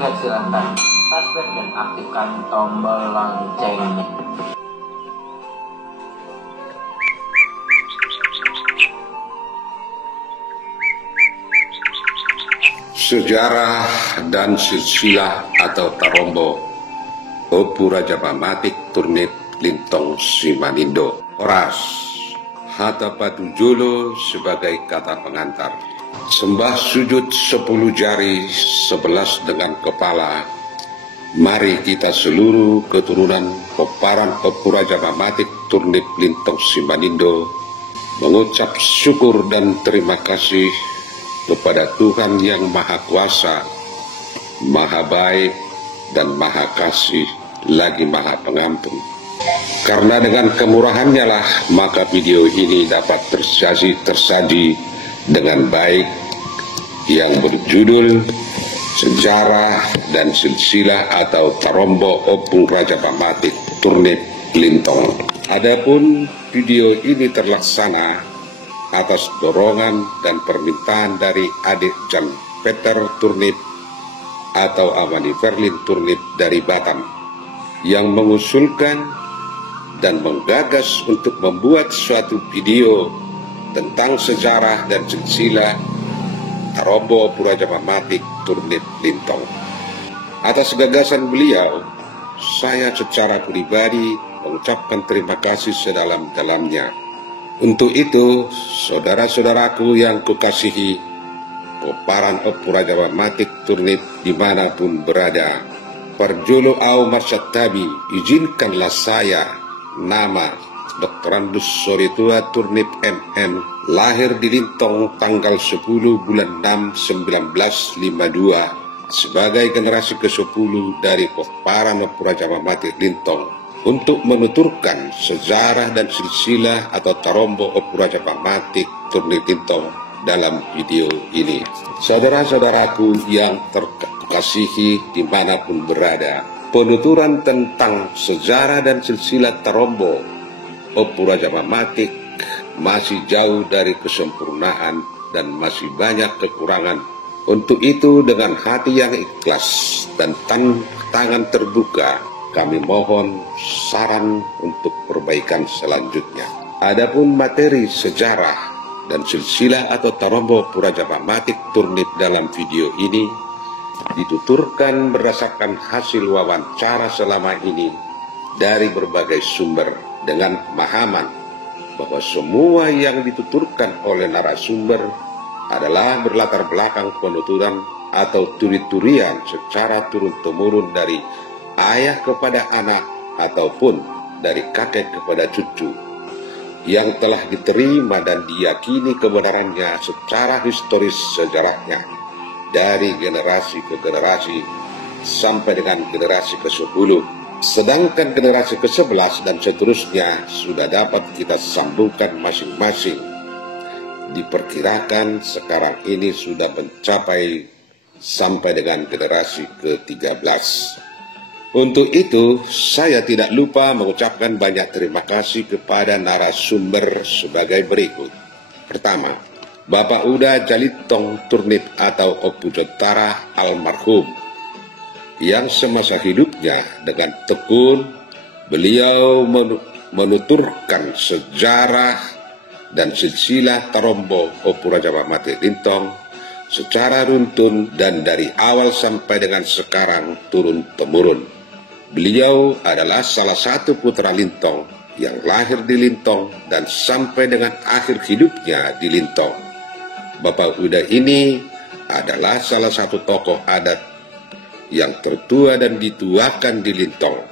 subscribe silahkan, subscribe dan aktifkan tombol loncengnya. Sejarah dan silsilah atau Tarombo Opu Raja Pamatik Turnip Lintong Simanindo. Oras Hatapatu Jolo sebagai kata pengantar. Sembah sujud 10 jari 11 dengan kepala. Mari kita seluruh keturunan peparan Opu Raja Pamatik Turnip Lintong Simanindo mengucap syukur dan terima kasih kepada Tuhan yang Maha Kuasa, Maha Baik, dan Maha Kasih, lagi Maha Pengampun. Karena dengan kemurahannya lah, maka video ini dapat tersaji dengan baik, yang berjudul Sejarah dan Silsilah atau Tarombo Opu Raja Pamatik Turnip Lintong. Adapun video ini terlaksana atas dorongan dan permintaan dari adik Jan Peter Turnip atau Amani Verlin Turnip dari Batam, yang mengusulkan dan menggagas untuk membuat suatu video tentang sejarah dan silsilah Tarombo Opu Raja Pamatik Turnip Lintong. Atas gagasan beliau, saya secara pribadi mengucapkan terima kasih sedalam-dalamnya. Untuk itu, saudara-saudaraku yang kukasihi, peparan Opu Raja Pamatik Turnip dimanapun berada, Parjolo au Marsyatabi, izinkanlah saya, nama Dr. Andus Soritua Turnip MM, lahir di Lintong tanggal 10 bulan 6 1952, sebagai generasi ke-10 dari peparan Opu Raja Pamatik Lintong, untuk menuturkan sejarah dan silsilah atau Tarombo Opu Raja Pamatik Turnip Lintong dalam video ini. Saudara-saudaraku yang terkasihi dimanapun berada, penuturan tentang sejarah dan silsilah Tarombo Opu Raja Pamatik masih jauh dari kesempurnaan dan masih banyak kekurangan. Untuk itu, dengan hati yang ikhlas dan tangan terbuka, kami mohon saran untuk perbaikan selanjutnya. Adapun materi sejarah dan silsilah atau Tarombo Opu Raja Pamatik Turnip dalam video ini dituturkan berdasarkan hasil wawancara selama ini dari berbagai sumber, dengan pemahaman bahwa semua yang dituturkan oleh narasumber adalah berlatar belakang penuturan atau turi-turian secara turun-temurun dari ayah kepada anak ataupun dari kakek kepada cucu, yang telah diterima dan diyakini kebenarannya secara historis sejarahnya dari generasi ke generasi sampai dengan generasi ke-10. Sedangkan generasi ke-11 dan seterusnya sudah dapat kita sambungkan masing-masing. Diperkirakan sekarang ini sudah mencapai sampai dengan generasi ke-13. Untuk itu, saya tidak lupa mengucapkan banyak terima kasih kepada narasumber sebagai berikut. Pertama, Bapak Uda Jalitong Turnip atau Opu Jentara almarhum, yang semasa hidupnya dengan tekun beliau menuturkan sejarah dan silsilah Tarombo Opu Raja Pamatik Lintong secara runtun dan dari awal sampai dengan sekarang turun-temurun. Beliau adalah salah satu putra Lintong yang lahir di Lintong dan sampai dengan akhir hidupnya di Lintong. Bapak Uda ini adalah salah satu tokoh adat yang tertua dan dituakan di Lintong,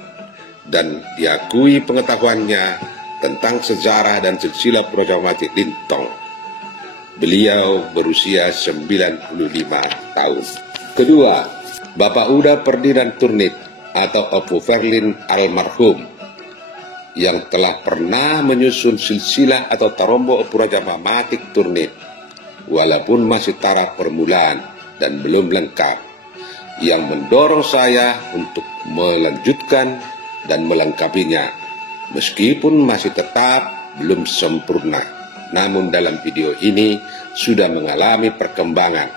dan diakui pengetahuannya tentang sejarah dan silsilah Opu Raja Pamatik Lintong. Beliau berusia 95 tahun. Kedua, Bapak Uda Ferdinand Turnip atau Opu Verlin almarhum, yang telah pernah menyusun silsilah atau Tarombo Opu Raja Pamatik Turnip, walaupun masih taraf permulaan dan belum lengkap, yang mendorong saya untuk melanjutkan dan melengkapinya, meskipun masih tetap belum sempurna. Namun dalam video ini sudah mengalami perkembangan.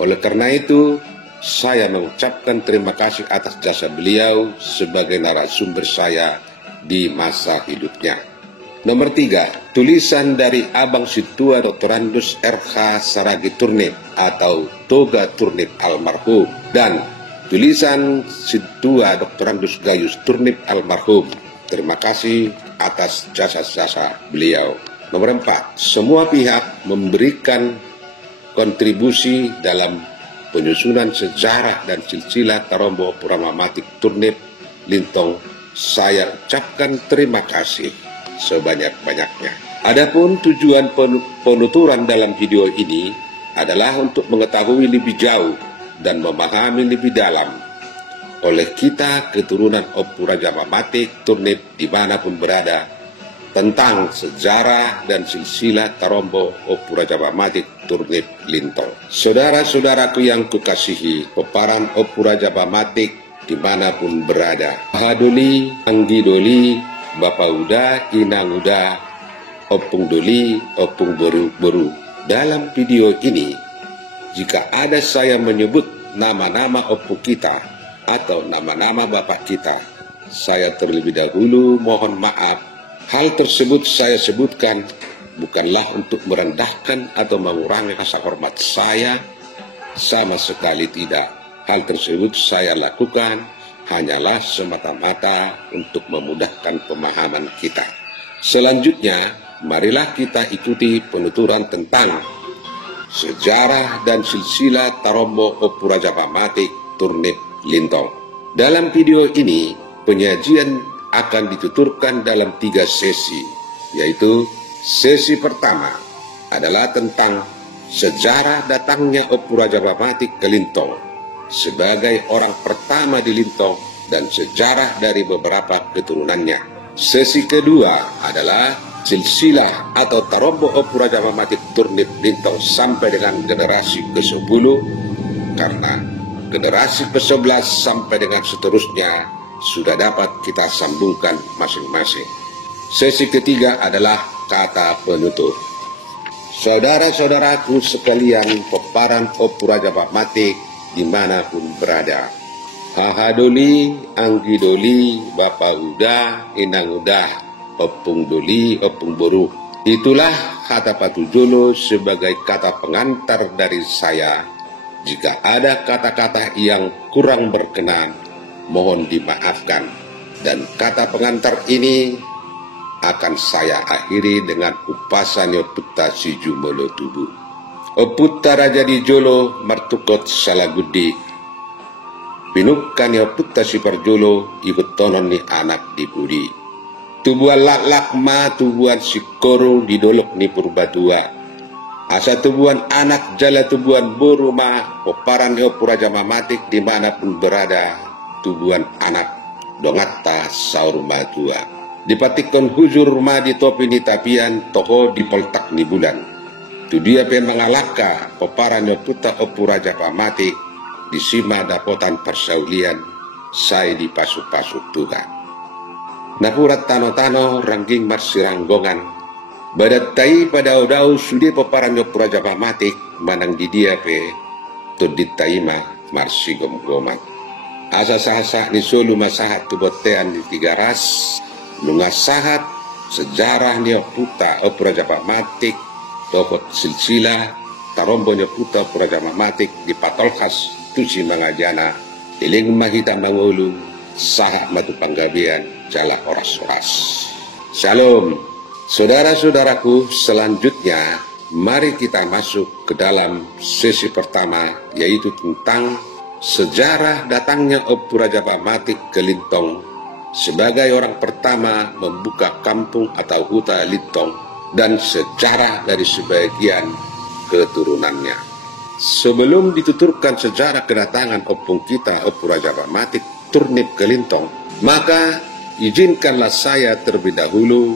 Oleh karena itu, saya mengucapkan terima kasih atas jasa beliau sebagai narasumber saya di masa hidupnya. Nomor 3, tulisan dari Abang Situa Dr. Andus R.H. Saragi Turnip atau Toga Turnip almarhum, dan tulisan Situa Dr. Andus Gayus Turnip almarhum. Terima kasih atas jasa-jasa beliau. Nomor 4, semua pihak memberikan kontribusi dalam penyusunan sejarah dan silsilah Tarombo Purama Matik Turnip Lintong. Saya ucapkan terima kasih sebanyak-banyaknya. Adapun tujuan penuturan dalam video ini adalah untuk mengetahui lebih jauh dan memahami lebih dalam oleh kita keturunan Opu Raja Mamatik Turnip dimanapun berada tentang sejarah dan silsilah Tarombo Opu Raja Mamatik Turnip Lintong. Saudara-saudaraku yang kukasihi, peparan Opu Raja Mamatik dimanapun berada, Hadoli, Anggi Doli, Bapak Uda, Inang Uda, Opung Doli, Opung Boru. Dalam video ini, jika ada saya menyebut nama-nama Opu kita atau nama-nama Bapak kita, saya terlebih dahulu mohon maaf. Hal tersebut saya sebutkan bukanlah untuk merendahkan atau mengurangi rasa hormat saya, sama sekali tidak. Hal tersebut saya lakukan hanyalah semata-mata untuk memudahkan pemahaman kita. Selanjutnya, marilah kita ikuti penuturan tentang sejarah dan silsilah Tarombo Opu Raja Mamatik Turnip Lintong. Dalam video ini, penyajian akan dituturkan dalam 3 sesi, yaitu sesi pertama adalah tentang sejarah datangnya Opu Raja Mamatik ke Lintong sebagai orang pertama di Lintong dan sejarah dari beberapa keturunannya. Sesi kedua adalah silsilah atau Tarombo Opu Raja Mamatik Turnip Lintong sampai dengan generasi ke-10, karena generasi ke-11 sampai dengan seterusnya sudah dapat kita sambungkan masing-masing. Sesi ketiga adalah kata penutup. Saudara-saudaraku sekalian, peparan Opu Raja Mamatik dimanapun berada, Hahadoli, Anggi Doli, Bapak Uda, Inang Uda, Opung Doli, Opung Boru. Itulah kata Patujolo sebagai kata pengantar dari saya. Jika ada kata-kata yang kurang berkenan, mohon dimaafkan, dan kata pengantar ini akan saya akhiri dengan upasannya Putta Sijumolo Tubu. Putta Raja di Jolo Martukot Salagudi, pinukkan Putta Siparjolo ikut tonon ni anak di Budi. Tubuhan lak-lak ma tubuhan sikoro didolok ni Purbatua. Asa tubuhan anak jala tubuhan boru ma peparan Opu Raja Mamatik dimanapun berada, tubuhan anak dongata saur matua. Dipatikkan huzur ma di topi ni tapian toho dipeltak ni bulan. Tu dia pe mengalaka peparan Putta Opu Raja Mamatik di sima dapotan persaulian saya di pasuk-pasuk Tuhan. Napurat tano-tano rangging marsiranggongan badat tai pada odau sudi peparan Opu Raja Mamatik manang di dia pe tudit taima marsigom-goman. Asa-sahasa ni solu masahat tubotean di 3 ras, lungasahat sejarah ni Putta Opu Raja Mamatik, tokot silsilah Tarombo ni Putta Opu Raja Mamatik di patolkas tusi mangajana, iling mahita mangulu, sahat matu panggabian, jala oras-oras. Shalom, saudara-saudaraku. Selanjutnya, mari kita masuk ke dalam sesi pertama, yaitu tentang sejarah datangnya Opu Raja Mamatik ke Lintong sebagai orang pertama membuka kampung atau huta Lintong, dan sejarah dari sebagian keturunannya. Sebelum dituturkan sejarah kedatangan opung kita Opu Raja Mamatik Turnip ke Lintong, maka izinkanlah saya terlebih dahulu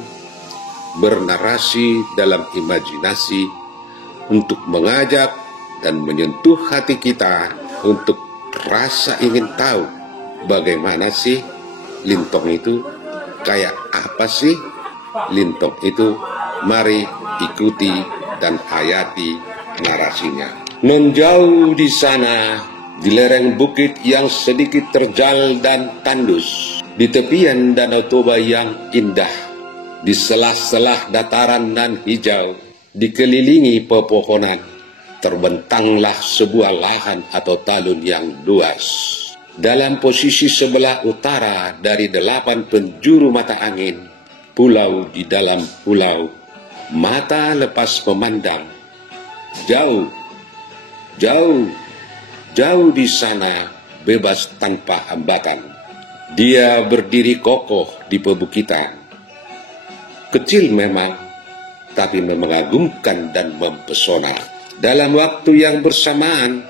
bernarasi dalam imajinasi untuk mengajak dan menyentuh hati kita untuk rasa ingin tahu bagaimana sih Lintong itu, kayak apa sih Lintong itu. Mari ikuti dan hayati narasinya. Non jauh di sana di lereng bukit yang sedikit terjal dan tandus, di tepian Danau Toba yang indah, di selah-selah dataran nan hijau, dikelilingi pepohonan, terbentanglah sebuah lahan atau talun yang luas. Dalam posisi sebelah utara dari 8 penjuru mata angin, pulau di dalam pulau, mata lepas memandang, jauh, jauh, jauh di sana, bebas tanpa hambatan. Dia berdiri kokoh di pebukitan. Kecil memang, tapi mengagumkan dan mempesona. Dalam waktu yang bersamaan,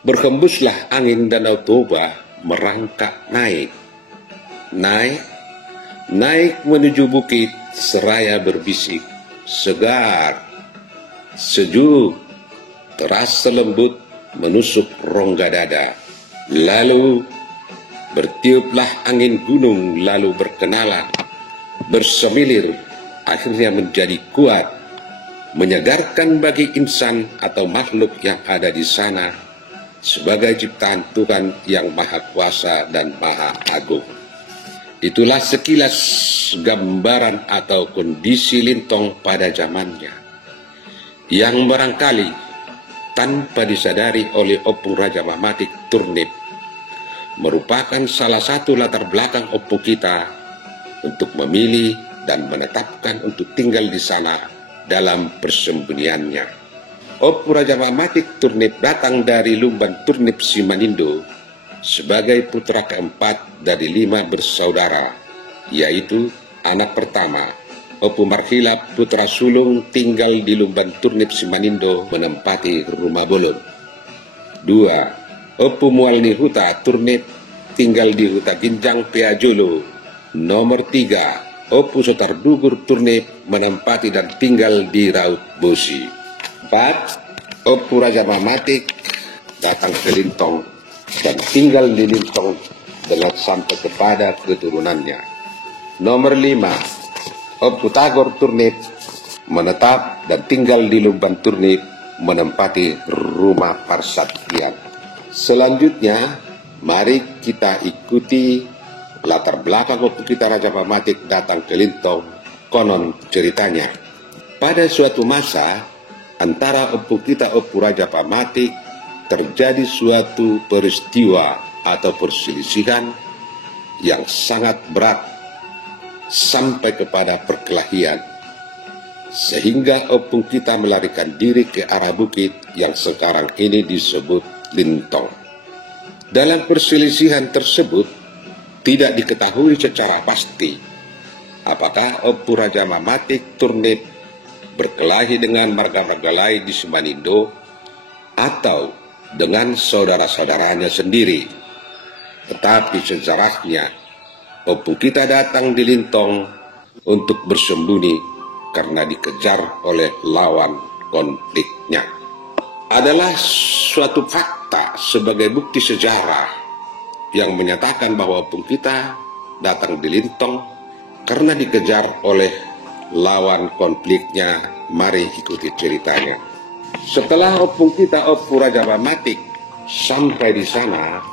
berhembuslah angin Danau Toba merangkak naik. Naik menuju bukit seraya berbisik, segar, sejuk, terasa lembut, menusuk rongga dada. Lalu bertiuplah angin gunung, lalu berkenalan, bersemilir, akhirnya menjadi kuat, menyegarkan bagi insan atau makhluk yang ada di sana sebagai ciptaan Tuhan yang Maha Kuasa dan Maha Agung. Itulah sekilas gambaran atau kondisi Lintong pada zamannya, yang barangkali tanpa disadari oleh Opung Raja Mamatik Turnip merupakan salah satu latar belakang Opung kita untuk memilih dan menetapkan untuk tinggal di sana dalam persembunyiannya. Opung Raja Mamatik Turnip datang dari Lumban Turnip Simanindo sebagai putra keempat dari 5 bersaudara, yaitu anak pertama Opung Marhilap putra sulung tinggal di Lumban Turnip Simanindo menempati rumah bolong. 2. Opung Mualni Huta Turnip tinggal di Huta Ginjang Peajolo. Nomor 3. Opung Sotardugur Turnip menempati dan tinggal di Raut Bosi. 4. Opung Raja Mamatik datang ke Lintong dan tinggal di Lintong dengan sampai kepada keturunannya. Nomor 5. Opung Tagor Turnip menetap dan tinggal di Lumban Turnip menempati rumah Parsatian. Selanjutnya, mari kita ikuti latar belakang Opung kita Raja Mamatik datang ke Lintong. Konon ceritanya, pada suatu masa antara Opung kita Opung Raja Mamatik terjadi suatu peristiwa atau perselisihan yang sangat berat sampai kepada perkelahian, sehingga Opung kita melarikan diri ke arah bukit yang sekarang ini disebut Lintong. Dalam perselisihan tersebut tidak diketahui secara pasti apakah Opung Raja Mamatik Turnip berkelahi dengan marga-marga lain di Simanindo atau dengan saudara-saudaranya sendiri. Tetapi sejarahnya Opung kita datang di Lintong untuk bersembunyi karena dikejar oleh lawan konfliknya. Adalah suatu fakta sebagai bukti sejarah yang menyatakan bahwa Opung kita datang di Lintong karena dikejar oleh lawan konfliknya. Mari ikuti ceritanya. Setelah Opung kita Opung Raja Mamatik sampai di sana,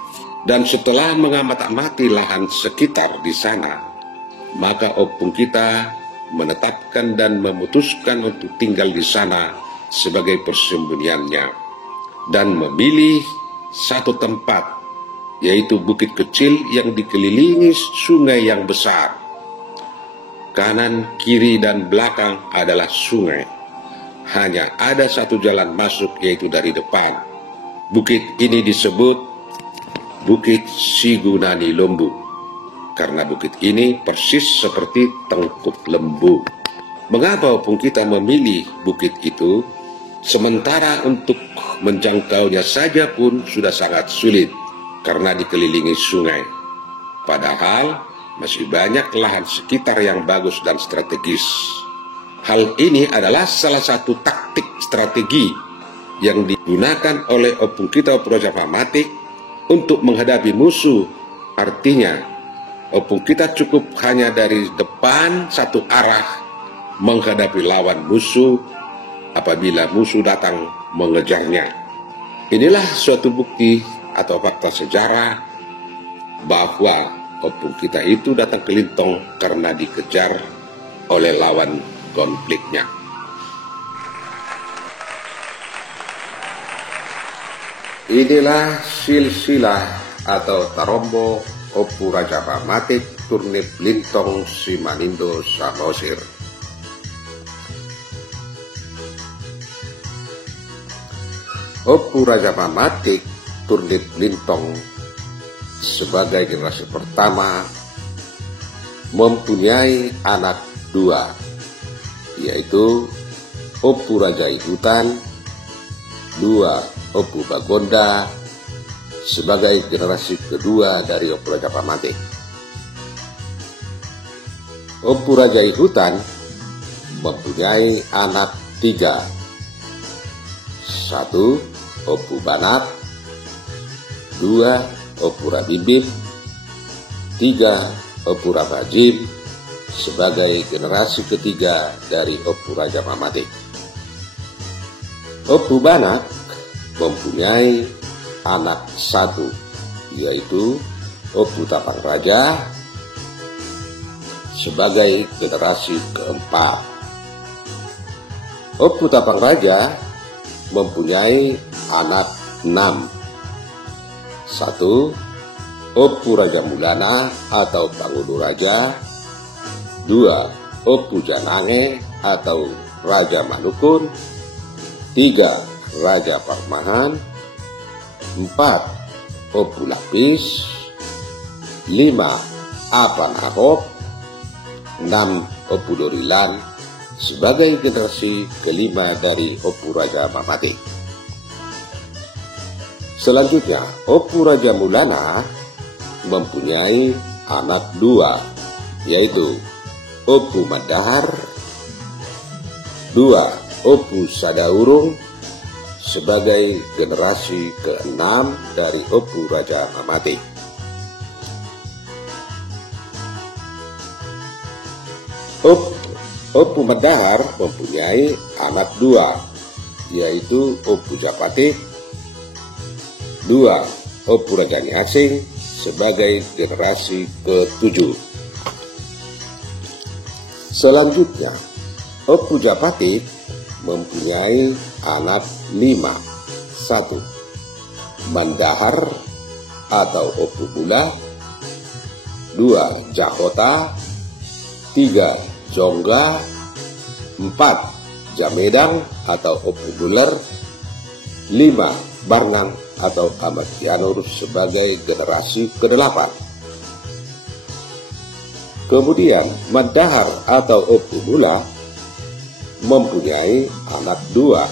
dan setelah mengamati lahan sekitar di sana, maka Opung kita menetapkan dan memutuskan untuk tinggal di sana sebagai persembunyiannya dan memilih satu tempat, yaitu bukit kecil yang dikelilingi sungai yang besar. Kanan, kiri, dan belakang adalah sungai. Hanya ada satu jalan masuk, yaitu dari depan. Bukit ini disebut Bukit Sigunani Lembu, karena bukit ini persis seperti tengkuk lembu. Mengapa Opung kita memilih bukit itu, sementara untuk menjangkaunya saja pun sudah sangat sulit karena dikelilingi sungai? Padahal masih banyak lahan sekitar yang bagus dan strategis. Hal ini adalah salah satu taktik strategi yang digunakan oleh Opung kita Opung Raja Mamatik untuk menghadapi musuh. Artinya, Opung kita cukup hanya dari depan satu arah menghadapi lawan musuh apabila musuh datang mengejarnya. Inilah suatu bukti atau fakta sejarah bahwa opung kita itu datang ke Lintong karena dikejar oleh lawan konfliknya. Inilah silsilah atau Tarombo Opu Raja Pamatik Turnip Lintong Simanindo Samosir. Opu Raja Pamatik Turnip Lintong sebagai generasi pertama mempunyai anak dua, yaitu Opu Raja Hutan, dua Opu Bagonda sebagai generasi kedua dari Opu Raja Pamatik. Opu Raja Hutan mempunyai anak tiga, satu Opu Banak, dua Opu Rabibim, tiga Opu Rabajim sebagai generasi ketiga dari Opu Raja Pamatik. Opu Banak mempunyai anak satu, yaitu Opu Tapang Raja sebagai generasi keempat. Opu Tapang Raja mempunyai anak 6. Satu, Opu Raja Mulana atau Pangulu Raja. Dua, Opu Janange atau Raja Manukun. Tiga, Raja Parmahan. 4, Opu Lapis. 5, Apanahop. 6, Opu Dorilan sebagai generasi kelima dari Opu Raja Pamatik. Selanjutnya, Opu Raja Mulana mempunyai anak dua, yaitu Opu Madahar, 2, Opu Sadaurung sebagai generasi ke-6 dari Opu Raja Pamatik. Opu Madahar mempunyai anak dua, yaitu Opu Japatik, 2, Opu Rajani Asing sebagai generasi ke-7. Selanjutnya, Opu Japatik mempunyai anak 5. 1, Mandahar atau Opu Bula, 2, Jahota, 3, Jongga, 4, Jamedang atau Opu Buler, 5, Barnang atau Ahmad Yanur sebagai generasi ke-8. Kemudian Mandahar atau Opu Bula mempunyai anak 2.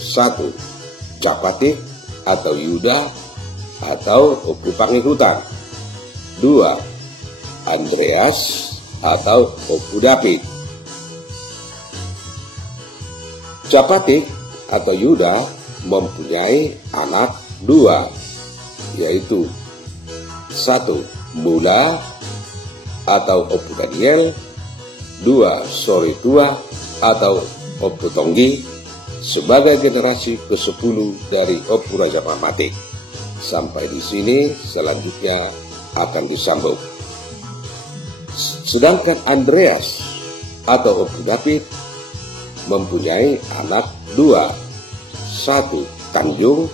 1, Japatik atau Yuda atau Opu Pangihutan. 2, Andreas atau Opu David. Japatik atau Yuda mempunyai anak 2, yaitu 1, Mula atau Opu Daniel, 2, Soritua atau Opu Tonggi sebagai generasi ke-10 dari Opu Raja Pamatik. Sampai di sini, selanjutnya akan disambung. Sedangkan Andreas atau Opu David mempunyai anak 2, 1, Tanjung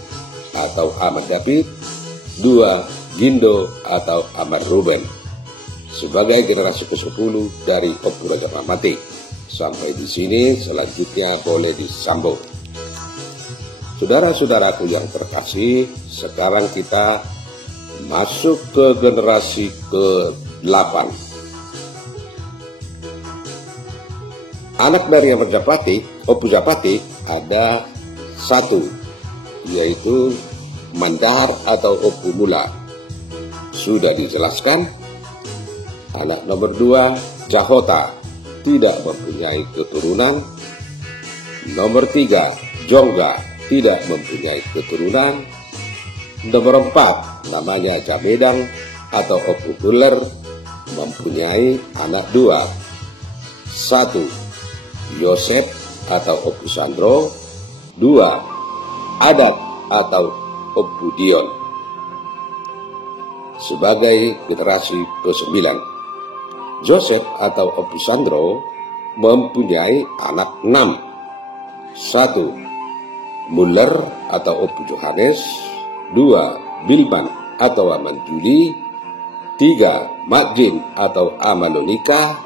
atau Ahmad David, 2, Gindo atau Ahmad Ruben sebagai generasi ke-10 dari Opu Raja Pamatik. Sampai di sini, selanjutnya boleh disambung. Saudara-saudaraku yang terkasih, sekarang kita masuk ke generasi ke-8. Anak dari yang Japatik, Opu Japatik ada 1, yaitu Mandahar atau Opu Mula. Sudah dijelaskan. Anak nomor 2, Jahota, tidak mempunyai keturunan. Nomor 3, Jongga, tidak mempunyai keturunan. Nomor 4, namanya Jamedang atau Opu Buler, mempunyai anak 2. 1, Yosef atau Opu Sandro. 2, Adat atau Obbudion sebagai generasi ke-9. Joseph atau Obusandro mempunyai anak 6. 1. Muller atau Obu Johannes. 2. Bilman atau Amanjuli. 3. Majin atau Amalonika.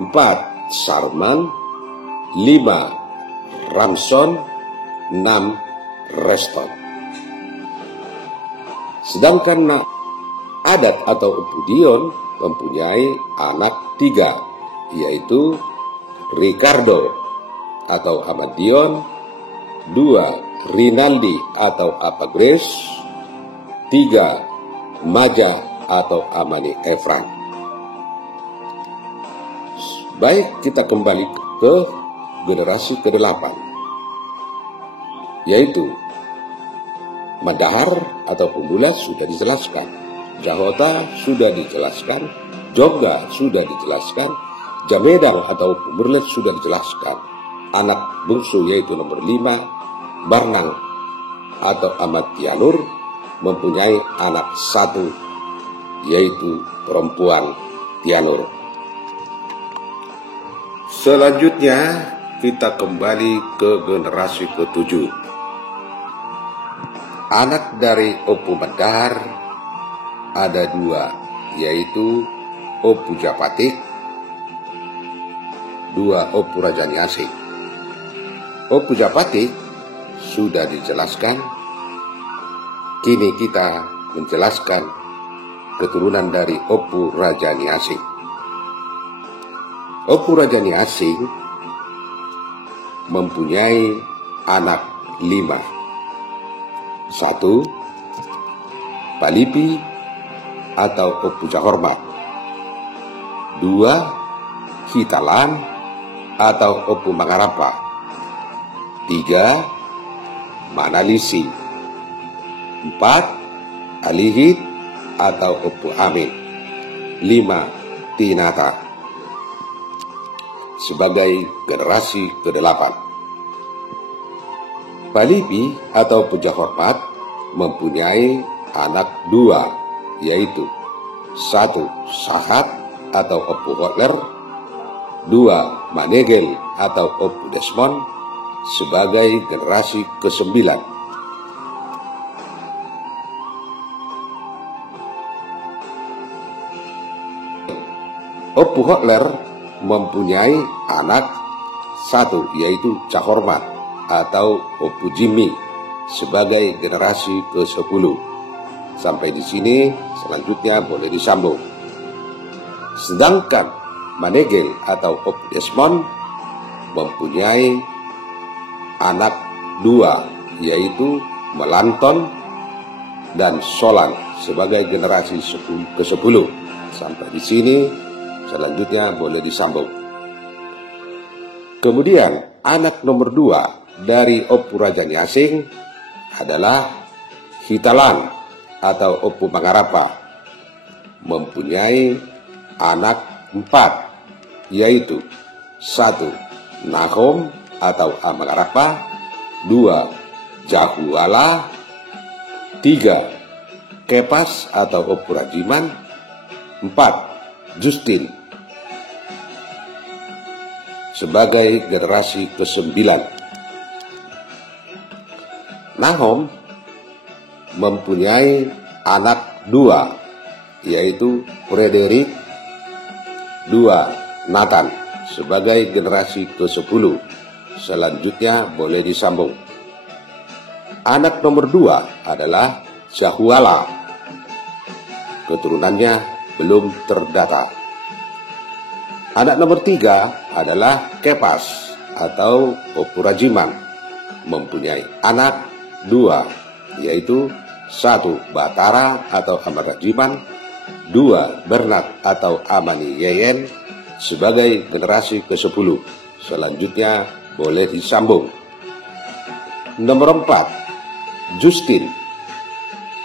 4. Sarman. 5. Ramson. 6. Reston. Sedangkan Adat atau Obbudion mempunyai anak 3, yaitu Ricardo atau Amadion. 2. Rinaldi atau Apagres. 3. Maja atau Amani Efran. Baik, kita kembali ke generasi ke-8, yaitu Madahar atau Pemula sudah dijelaskan, Jahota sudah dijelaskan, Jogga sudah dijelaskan, Jamedang atau Pemurlet sudah dijelaskan. Anak bungsu yaitu nomor 5, Barnang atau Amat Tianur mempunyai anak 1, yaitu perempuan Tianur. Selanjutnya kita kembali ke generasi ke-7. Anak dari Opu Madahar ada 2, yaitu Opu Japatik, 2 Opu Rajaniasing. Opu Japatik sudah dijelaskan, kini kita menjelaskan keturunan dari Opu Rajaniasing. Opu Rajaniasing mempunyai anak 5. 1. Palipi atau Opu Jahormat. 2. Hitalan atau Opu Mangarapa. 3. Manalisi. 4. Alihit atau Opu Amin. 5. Tinata sebagai generasi ke-8. Palipi atau Opu Jahormat mempunyai anak 2, yaitu 1. Sahat atau Opu Hotler. 2. Manegel atau Opu Desmond sebagai generasi ke-9. Opu Hotler mempunyai anak 1, yaitu Jahormat atau Opu Jimmy sebagai generasi ke-10. Sampai di sini, selanjutnya boleh disambung. Sedangkan Manegel atau Opu Desmond mempunyai anak 2, yaitu Melanton dan Solan sebagai generasi ke-10. Sampai di sini, selanjutnya boleh disambung. Kemudian anak nomor 2 dari Opu Rajaniasing adalah Hitalan atau Opu Mangarapa, mempunyai anak 4, yaitu 1. Nahom atau Amangarapa. 2. Jahuala. 3. Kepas atau Opu Rajiman. 4. Justin sebagai generasi ke-9. Nahom mempunyai anak 2, yaitu Frederick. 2. Nathan sebagai generasi ke-10. Selanjutnya boleh disambung. Anak nomor 2 adalah Jahuala. Keturunannya belum terdata. Anak nomor 3 adalah Kepas atau Opu Rajiman, mempunyai anak 2, yaitu 1. Batara atau Ahmad Rajiman. 2. Bernard atau Amani Yeyen sebagai generasi ke-10. Selanjutnya boleh disambung. Nomor 4, Justin.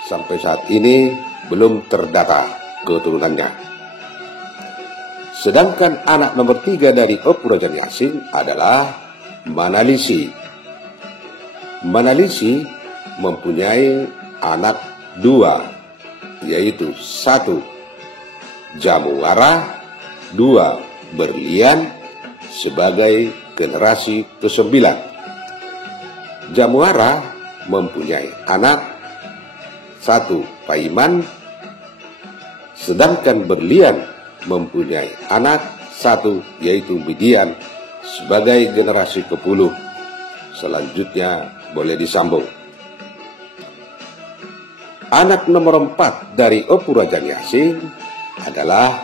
Sampai saat ini belum terdata keturunannya. Sedangkan anak nomor 3 dari Opu Rajaniasing adalah Manalisi. Manalisi mempunyai anak dua, yaitu 1. Jamuara, 2. Berlian sebagai generasi ke-9. Jamuara mempunyai anak 1. Paiman, sedangkan Berlian mempunyai anak 1, yaitu Midian sebagai generasi ke-10. Selanjutnya boleh disambung. Anak nomor 4 dari Opu Raja Yasin adalah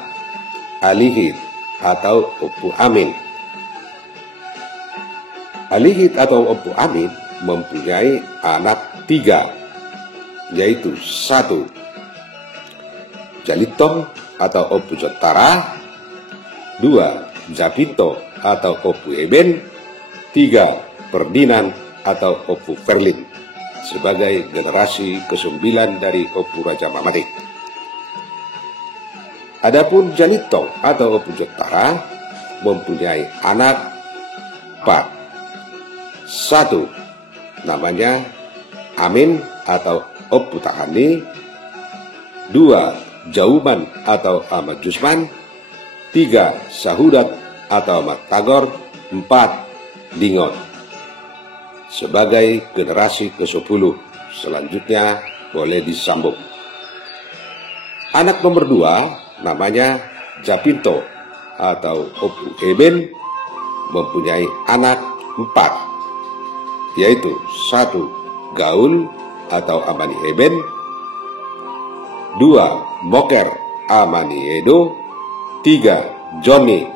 Alihid atau Opu Amin. Alihid atau Opu Amin mempunyai anak 3, yaitu 1. Jalitong atau Opu Jotara, 2. Japito atau Opu Eben, 3. Perdinan atau Opu Ferlin sebagai generasi ke-9 dari Opu Raja Mamatik. Adapun Jalitong atau Opu Jotara mempunyai anak 4. 1. Namanya Amin atau Opu Tahani, 2. Jauban atau Ahmad Jusman, 3. Sahudat atau Ahmad Tagor, 4. Dingot sebagai generasi ke-10. Selanjutnya boleh disambung. Anak nomor 2 namanya Japinto atau Opu Eben mempunyai anak 4, yaitu 1. Gaul atau Amani Eben, 2. Moker Amani Edo, 3. Johnny,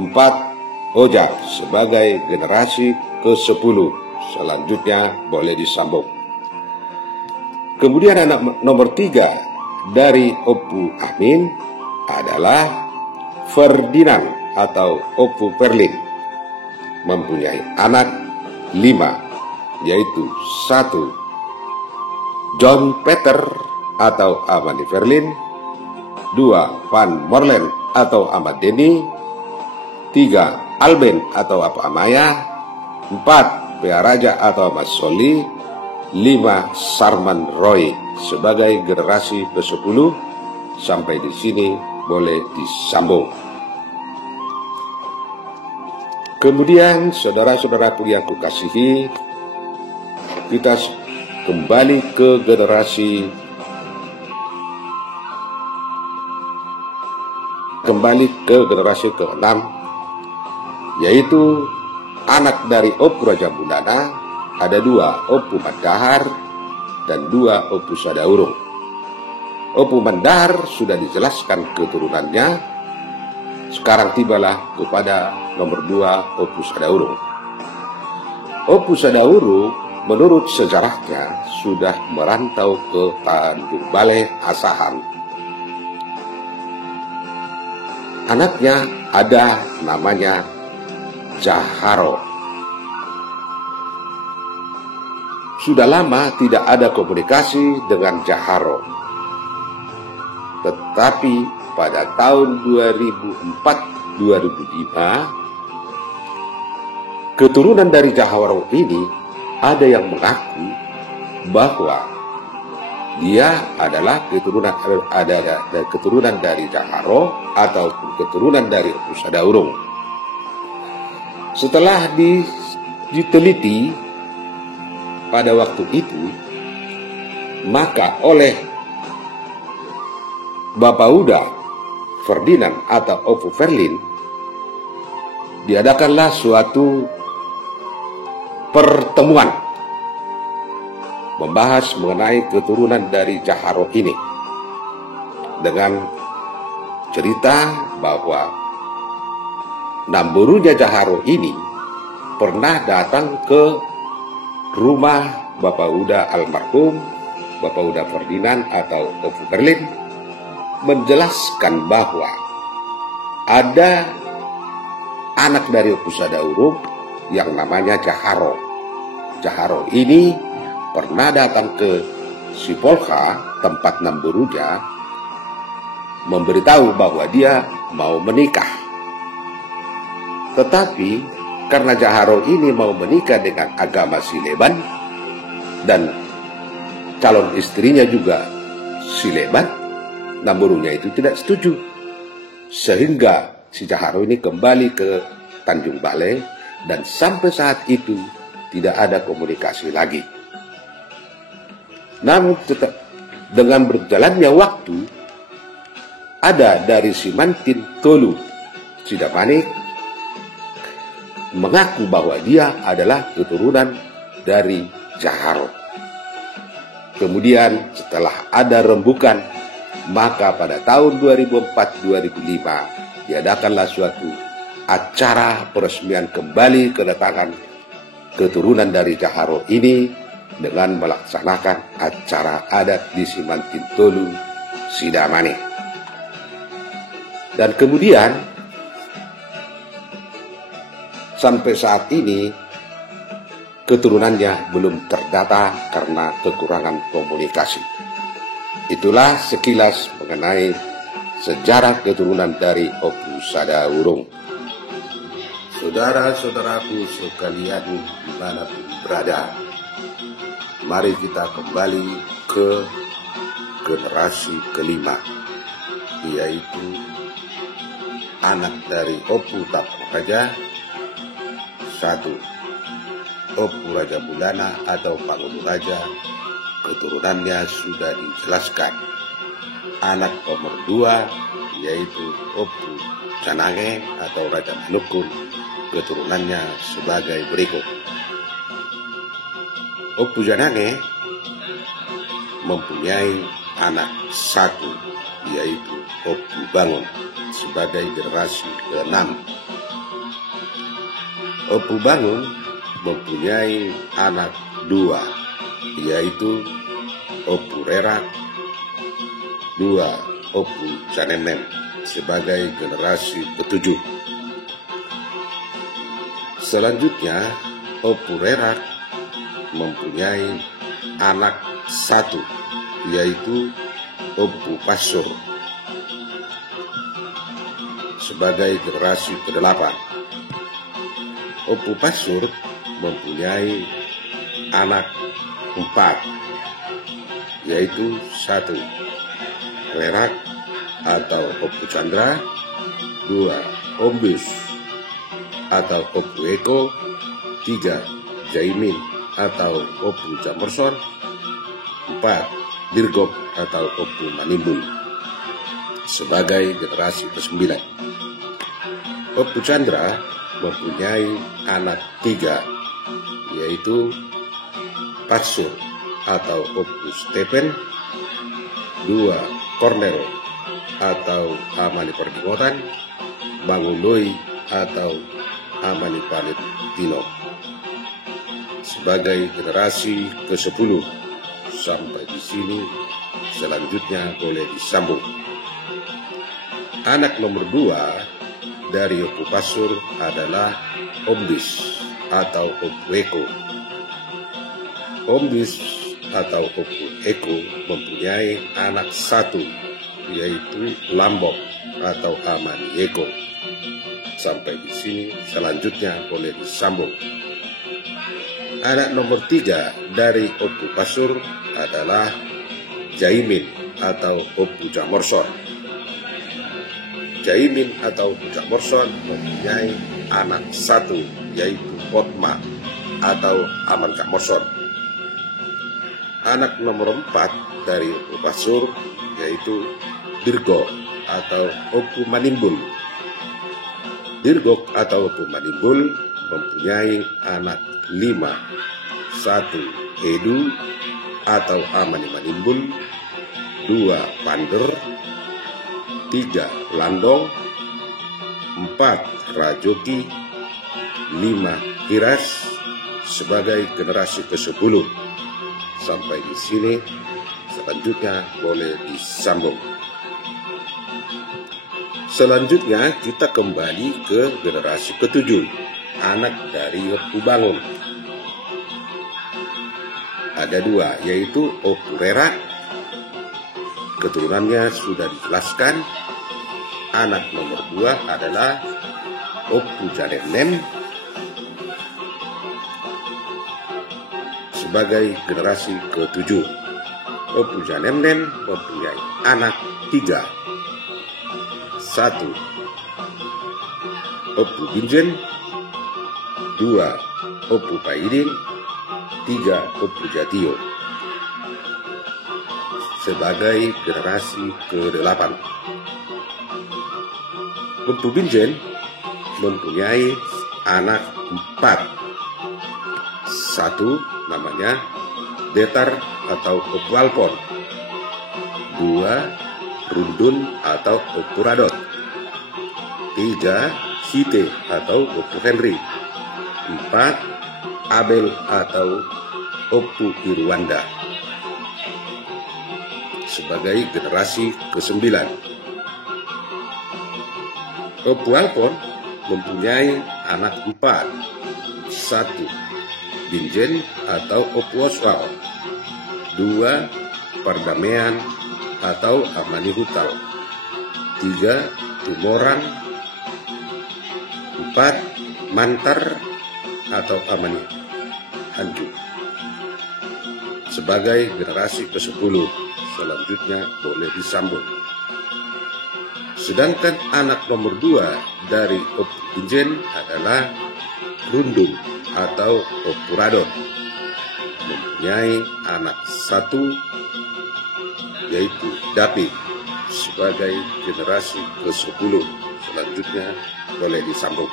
4. Ojak sebagai generasi ke-10. Selanjutnya boleh disambung. Kemudian anak nomor 3 dari Opu Amin adalah Ferdinand atau Opu Perlin, mempunyai anak 5, yaitu 1. John Peter atau Amani Ferlin, 2. Van Morlen atau Ahmad Deni, 3. Alben atau Apa Amaya, 4. Pea Raja atau Ahmad Soli, 5. Sarman Roy sebagai generasi ke-10. Sampai di sini boleh disambung. Kemudian saudara-saudaraku yang kukasihi, kita kembali ke generasi ke-6, yaitu anak dari Opu Raja Bundana. Ada 2, Opu Mandahar dan 2 Opu Sadaurung. Opu Mandahar sudah dijelaskan keturunannya. Sekarang tibalah kepada nomor 2, Opu Sadaurung. Opu Sadaurung menurut sejarahnya sudah merantau ke Tanjung Balai Asahan. Anaknya ada namanya Jaharo. Sudah lama tidak ada komunikasi dengan Jaharo. Tetapi pada tahun 2004-2005, keturunan dari Jaharo ini ada yang mengaku bahwa dia adalah keturunan dari Jaharo ataupun keturunan dari Opu Sadaurung. Setelah diteliti pada waktu itu, maka oleh Bapak Uda Ferdinand atau Opu Ferlin diadakanlah suatu pertemuan membahas mengenai keturunan dari Jaharo ini, dengan cerita bahwa Namburunya Jaharo ini pernah datang ke rumah Bapak Uda almarhum Bapak Uda Ferdinand atau Opu Ferlin, menjelaskan bahwa ada anak dari Opu Sadaurung yang namanya Jaharo. Jaharo ini pernah datang ke Sipolka, tempat Namburunya, memberitahu bahwa dia mau menikah. Tetapi karena Jaharo ini mau menikah dengan agama Sileban dan calon istrinya juga si Lebat, Namburunya itu tidak setuju. Sehingga si Jaharo ini kembali ke Tanjung Balai dan sampai saat itu tidak ada komunikasi lagi. Namun tetap dengan berjalannya waktu, ada dari si Mantin Tolu Sidamanik mengaku bahwa dia adalah keturunan dari Jaharo. Kemudian setelah ada rembukan, maka pada tahun 2004-2005 diadakanlah suatu acara peresmian kembali kedatangan keturunan dari Jaharo ini dengan melaksanakan acara adat di Simantin Tolu Sidamanik. Dan kemudian sampai saat ini keturunannya belum terdata karena kekurangan komunikasi. Itulah sekilas mengenai sejarah keturunan dari Opu Sadaurung. Saudara-saudaraku sekalian dimanapun berada, mari kita kembali ke generasi kelima, yaitu anak dari Opu Tapang Raja. 1. Opu Raja Bulana atau Pangulu Raja, keturunannya sudah dijelaskan. Anak nomor 2 yaitu Opu Canange atau Raja Manukun, keturunannya sebagai berikut. Opu Canange mempunyai anak 1 yaitu Opu Bangun sebagai generasi ke-6. Opu Bangun mempunyai anak 2 yaitu Opu Rerak 2 Opu Canenem sebagai generasi ke-7. Selanjutnya Opu Rerak mempunyai anak 1 yaitu Opu Pasur sebagai generasi ke-8. Opu Pasur mempunyai anak 4 yaitu 1 Rerak atau Opu Chandra, 2 Ombus atau Opu Eko, 3 Jaimin atau Opu Jamerson, 4 Dirgok atau Opu Manimbul sebagai generasi ke-9. Opu Chandra mempunyai anak 3 yaitu Patsur atau Opu Stephen, 2 Cornel atau Amani Perdimotan, Manguloi atau Amani Tino sebagai generasi ke-10. Sampai di sini, selanjutnya boleh disambung. Anak nomor 2 dari Opu Pasur adalah Ombis atau Opu Eko. Ombis atau Opu Eko mempunyai anak 1 yaitu Lambok atau Amani Eko. Sampai di sini, selanjutnya boleh disambung. Anak nomor 3 dari Opu Pasur adalah Jaimin atau Opu Jamorson. Jaimin atau Opu Jamorson mempunyai anak 1 yaitu Potma atau Aman Jamorson. Anak nomor 4 dari Opu Pasur yaitu Dirgo atau Opu Manimbul. Dirgok atau Opu Manimbul mempunyai anak 5, 1 Edu atau Amani Manimbul, 2 Pander, 3 Landong, 4 Rajoki, 5 Hiras sebagai generasi ke-10. Sampai di sini, selanjutnya boleh disambung. Selanjutnya kita kembali ke generasi ke-7, anak dari Opu Bangun. Ada 2, yaitu Opu Rera, keturunannya sudah dijelaskan. Anak nomor 2 adalah Opu Janenem sebagai generasi ke-7. Opu Janemnen mempunyai anak 3. 1. Opu Binjen, 2. Opu Paidin, 3. Opu Jatio. Sebagai generasi ke-8. Opu Binjen mempunyai anak 4. 1. Namanya Detar atau Opu Alpon, 2. Rundun atau Opu Radot, 3. Hite atau Opu Henry, 4. Abel atau Opu Irwanda. Sebagai generasi ke-9. Opu Alpon mempunyai anak 4. 1. Binjen atau Opu Oswal, 2. Pardamaian atau Amani Hutal, 3. Tumorang, 4. Mantar atau Amani Hanju. Sebagai generasi ke-10, selanjutnya boleh disambung. Sedangkan anak nomor 2 dari Opu Binjen adalah Rundun atau Opu Radot, mempunyai anak 1, yaitu Dapi. Sebagai generasi ke-10, selanjutnya boleh disambung.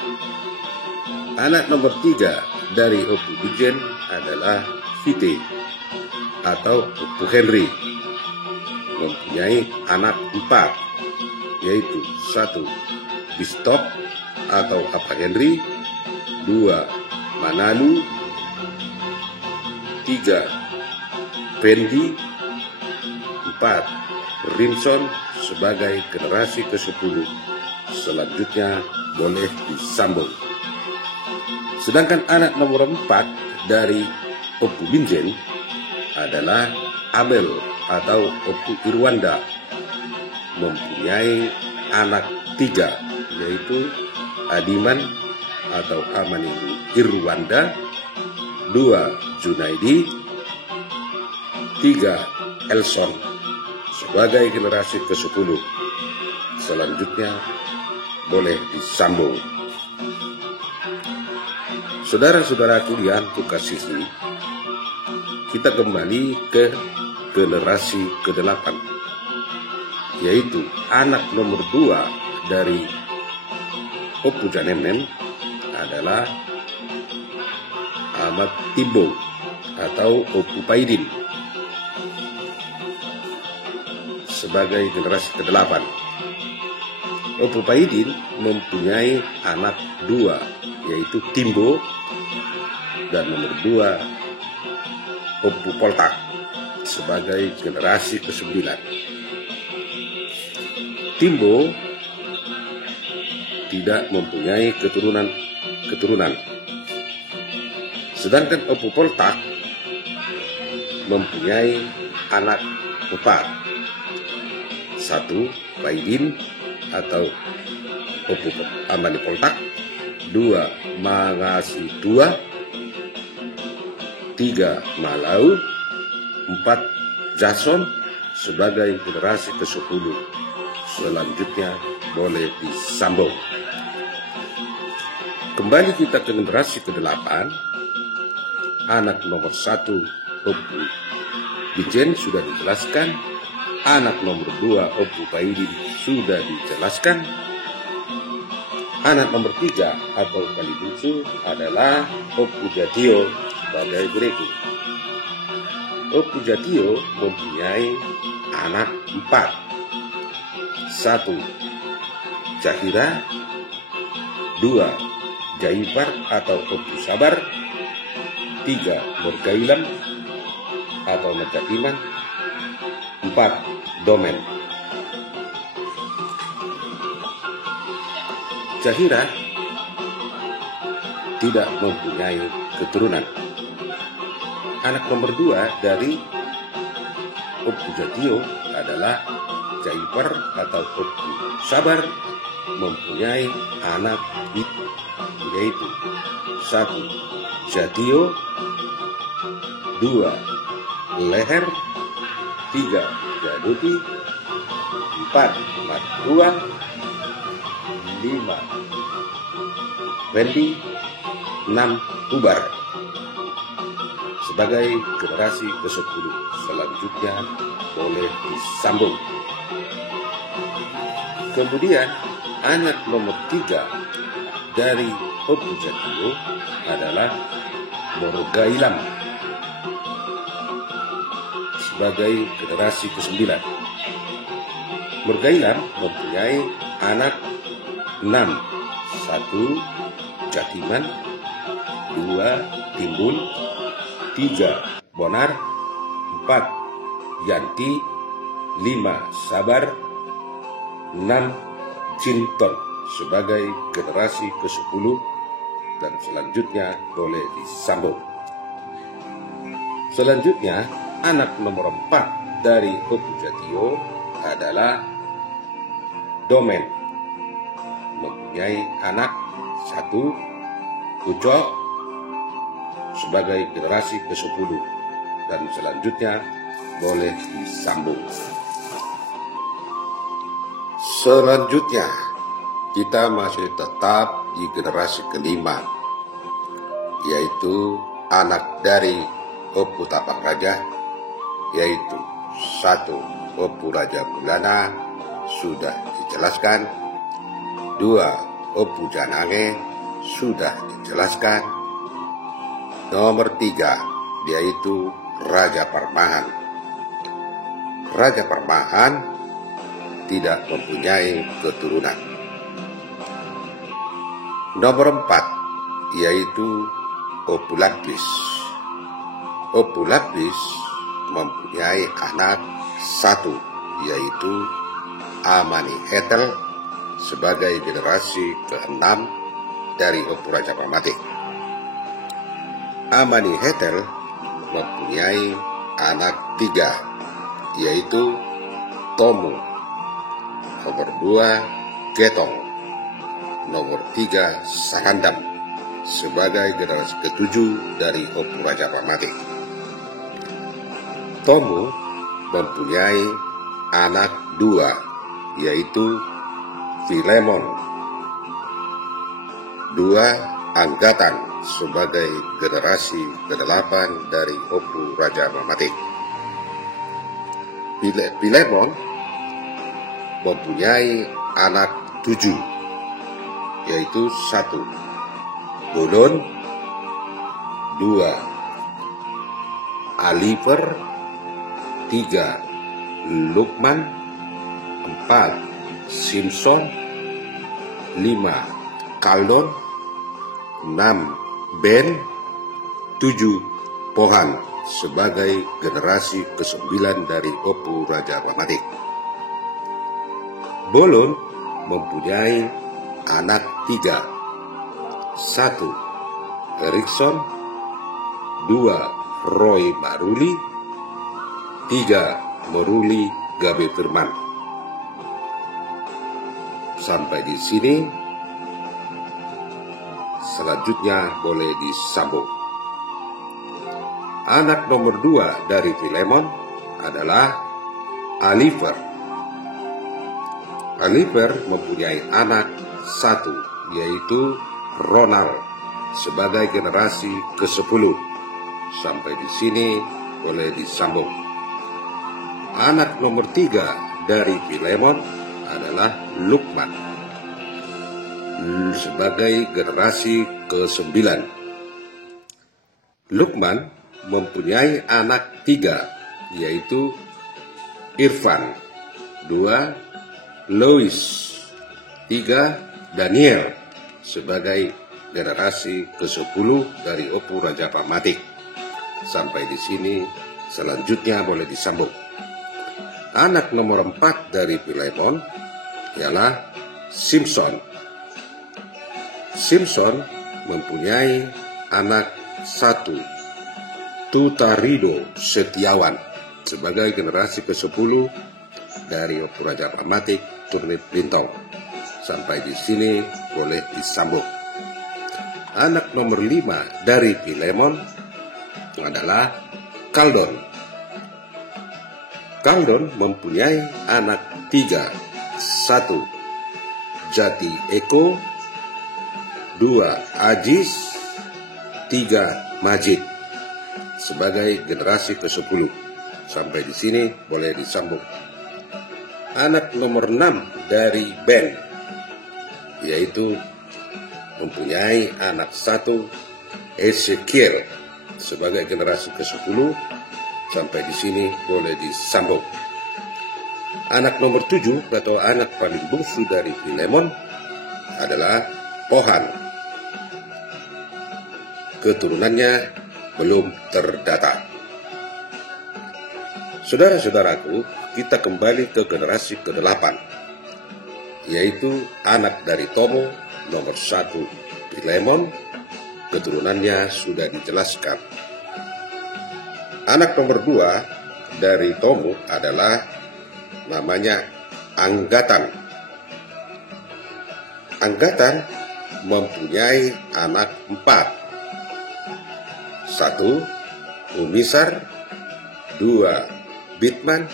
Anak nomor 3 dari Opu Binjen adalah Hite atau Opu Henry, mempunyai anak 4, yaitu 1. Bistop atau Apa Henry, 2. Manalu, 3. Fendi, 4. Rimson. Sebagai generasi ke-10, selanjutnya boleh disambung. Sedangkan anak nomor 4 dari Opu Binjen adalah Abel atau Opu Irwanda, mempunyai anak 3, yaitu Adiman atau Amani Irwanda, 2. Junaidi, 3. Elson. Sebagai generasi ke-10, selanjutnya boleh disambung. Saudara-saudaraku yang kukasihi, kita kembali ke generasi ke-8, yaitu anak nomor 2 dari Opu Janemnen adalah Ahmad Timbo atau Opu Paidin. Sebagai generasi ke-8, Opu Paidin mempunyai anak 2, yaitu Timbo, dan nomor 2 Opu Poltak. Sebagai generasi ke-9, Timbo tidak mempunyai keturunan. Sedangkan Opu Poltak mempunyai anak 4. 1. Paidin atau Opu Amani Poltak, 2. Mangasi 2, 3. Malau, 4. Jason. Sebagai generasi ke-10, selanjutnya boleh disambung. Kembali kita ke generasi ke-8. Anak nomor 1 Opu Binjen sudah dijelaskan. Anak nomor 2 Opu Paidin sudah dijelaskan. Anak nomor 3 atau paling bungsu adalah Opu Jatio sebagai berikut. Opu Jatio mempunyai anak 4. 1. Jahira, 2. Jaipar atau Opu Sabar, 3. Mergailan atau Mergatiman, 4. Domen. Jahira tidak mempunyai keturunan. Anak nomor 2 dari Opu Jatio adalah Jaipar atau Opu Sabar, mempunyai anak yaitu 1. Jatio, 2. Leher, 3. Januti, 4. Martua, 5. Wendy, 6. Ubar. Sebagai generasi ke-10 selanjutnya boleh disambung. Kemudian anak nomor 3 dari Opu Jatio adalah Morgailam sebagai generasi ke-9. Morgailam mempunyai anak 6. 1. Jatiman, 2. Timbul, 3. Bonar, 4. Yanti, 5. Sabar, 6. Cinton sebagai generasi ke-10 dan selanjutnya boleh disambung. Selanjutnya anak nomor 4 dari Opu Jatio adalah Domen, mempunyai anak 1. Ucok sebagai generasi ke-10 dan selanjutnya boleh disambung. Selanjutnya kita masih tetap di generasi ke-5, yaitu anak dari Opu Tapak Raja, yaitu 1. Opu Raja Bulana sudah dijelaskan, 2. Opu Janange sudah dijelaskan, nomor 3 yaitu Raja Parmahan. Raja Parmahan tidak mempunyai keturunan. Nomor 4 yaitu Opu Lapis. Opu Lapis mempunyai anak 1 yaitu Amanihetel sebagai generasi ke-6 dari Opu Raja Pamatik. Amanihetel mempunyai anak 3 yaitu Tomu, nomor 2 Getong, nomor 3 Sarandam sebagai generasi ke-7 dari Opu Raja Pamatik. Tomu mempunyai anak 2 yaitu Filemon, 2 Anggatan sebagai generasi ke-8 dari Opu Raja Pamatik. Filemon mempunyai anak 7 yaitu 1 Bolon, 2 Aliver, 3 Lukman, 4 Simpson, 5 Kaldon, 6 Ben, 7 Pohan sebagai generasi ke-9 dari Opu Raja Pamatik. Bolon mempunyai anak 3, 1 Erikson, 2 Roy Maruli, 3 Moruli Gabe Firman. Sampai di sini, selanjutnya boleh disambung. Anak nomor 2 dari Filemon adalah Aliver. Aliver mempunyai anak 1 yaitu Ronald sebagai generasi ke-10. Sampai di sini boleh disambung. Anak nomor 3 dari Filemon adalah Lukman sebagai generasi ke-9. Lukman mempunyai anak 3 yaitu Irfan, 2 Lois, 3 Daniel sebagai generasi ke-10 dari Opu Raja Pamatik. Sampai di sini selanjutnya boleh disambung. Anak nomor 4 dari Filemon ialah Simpson. Simpson mempunyai anak 1 Tutarido Setiawan sebagai generasi ke-10 dari Opu Raja Pamatik Turnip Lintong. Sampai di sini boleh disambung. Anak nomor 5 dari Filemon adalah Kaldon. Kaldon mempunyai anak 3. 1. Jati Eko, 2. Ajis, 3. Majid. Sebagai generasi ke-10. Sampai di sini boleh disambung. Anak nomor 6 dari Ben, yaitu mempunyai anak 1. Ezekiel. Sebagai generasi ke-10. Sampai di sini boleh disambung. Anak nomor 7 atau anak paling bungsu dari Filemon adalah Pohan. Keturunannya belum terdata. Saudara-saudaraku, kita kembali ke generasi ke-8, yaitu anak dari Tomo nomor 1 Filemon. Keturunannya sudah dijelaskan. Anak nomor 2 dari Tomo adalah namanya Anggatan. Anggatan mempunyai anak 4. 1. Umisar, 2. Bitman,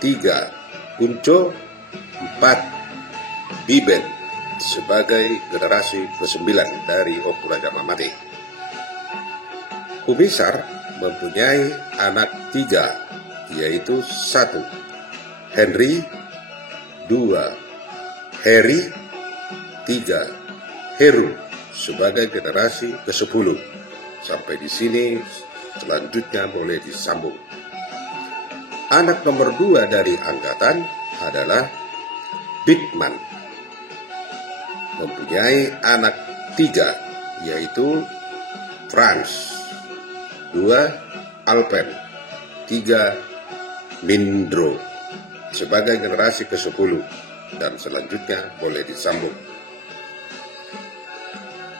3. Unco, 4. Biben. Sebagai generasi ke-9 dari Opu Raja Mamati. Umisar mempunyai anak 3, yaitu 1. Henry, 2. Heri, 3. Heru. Sebagai generasi ke-10. Sampai di sini selanjutnya boleh disambung. Anak nomor 2 dari Anggatan adalah Bitman. Mempunyai anak 3, yaitu Franz, 2. Alpen, 3. Mindro. Sebagai generasi ke-10 dan selanjutnya boleh disambung.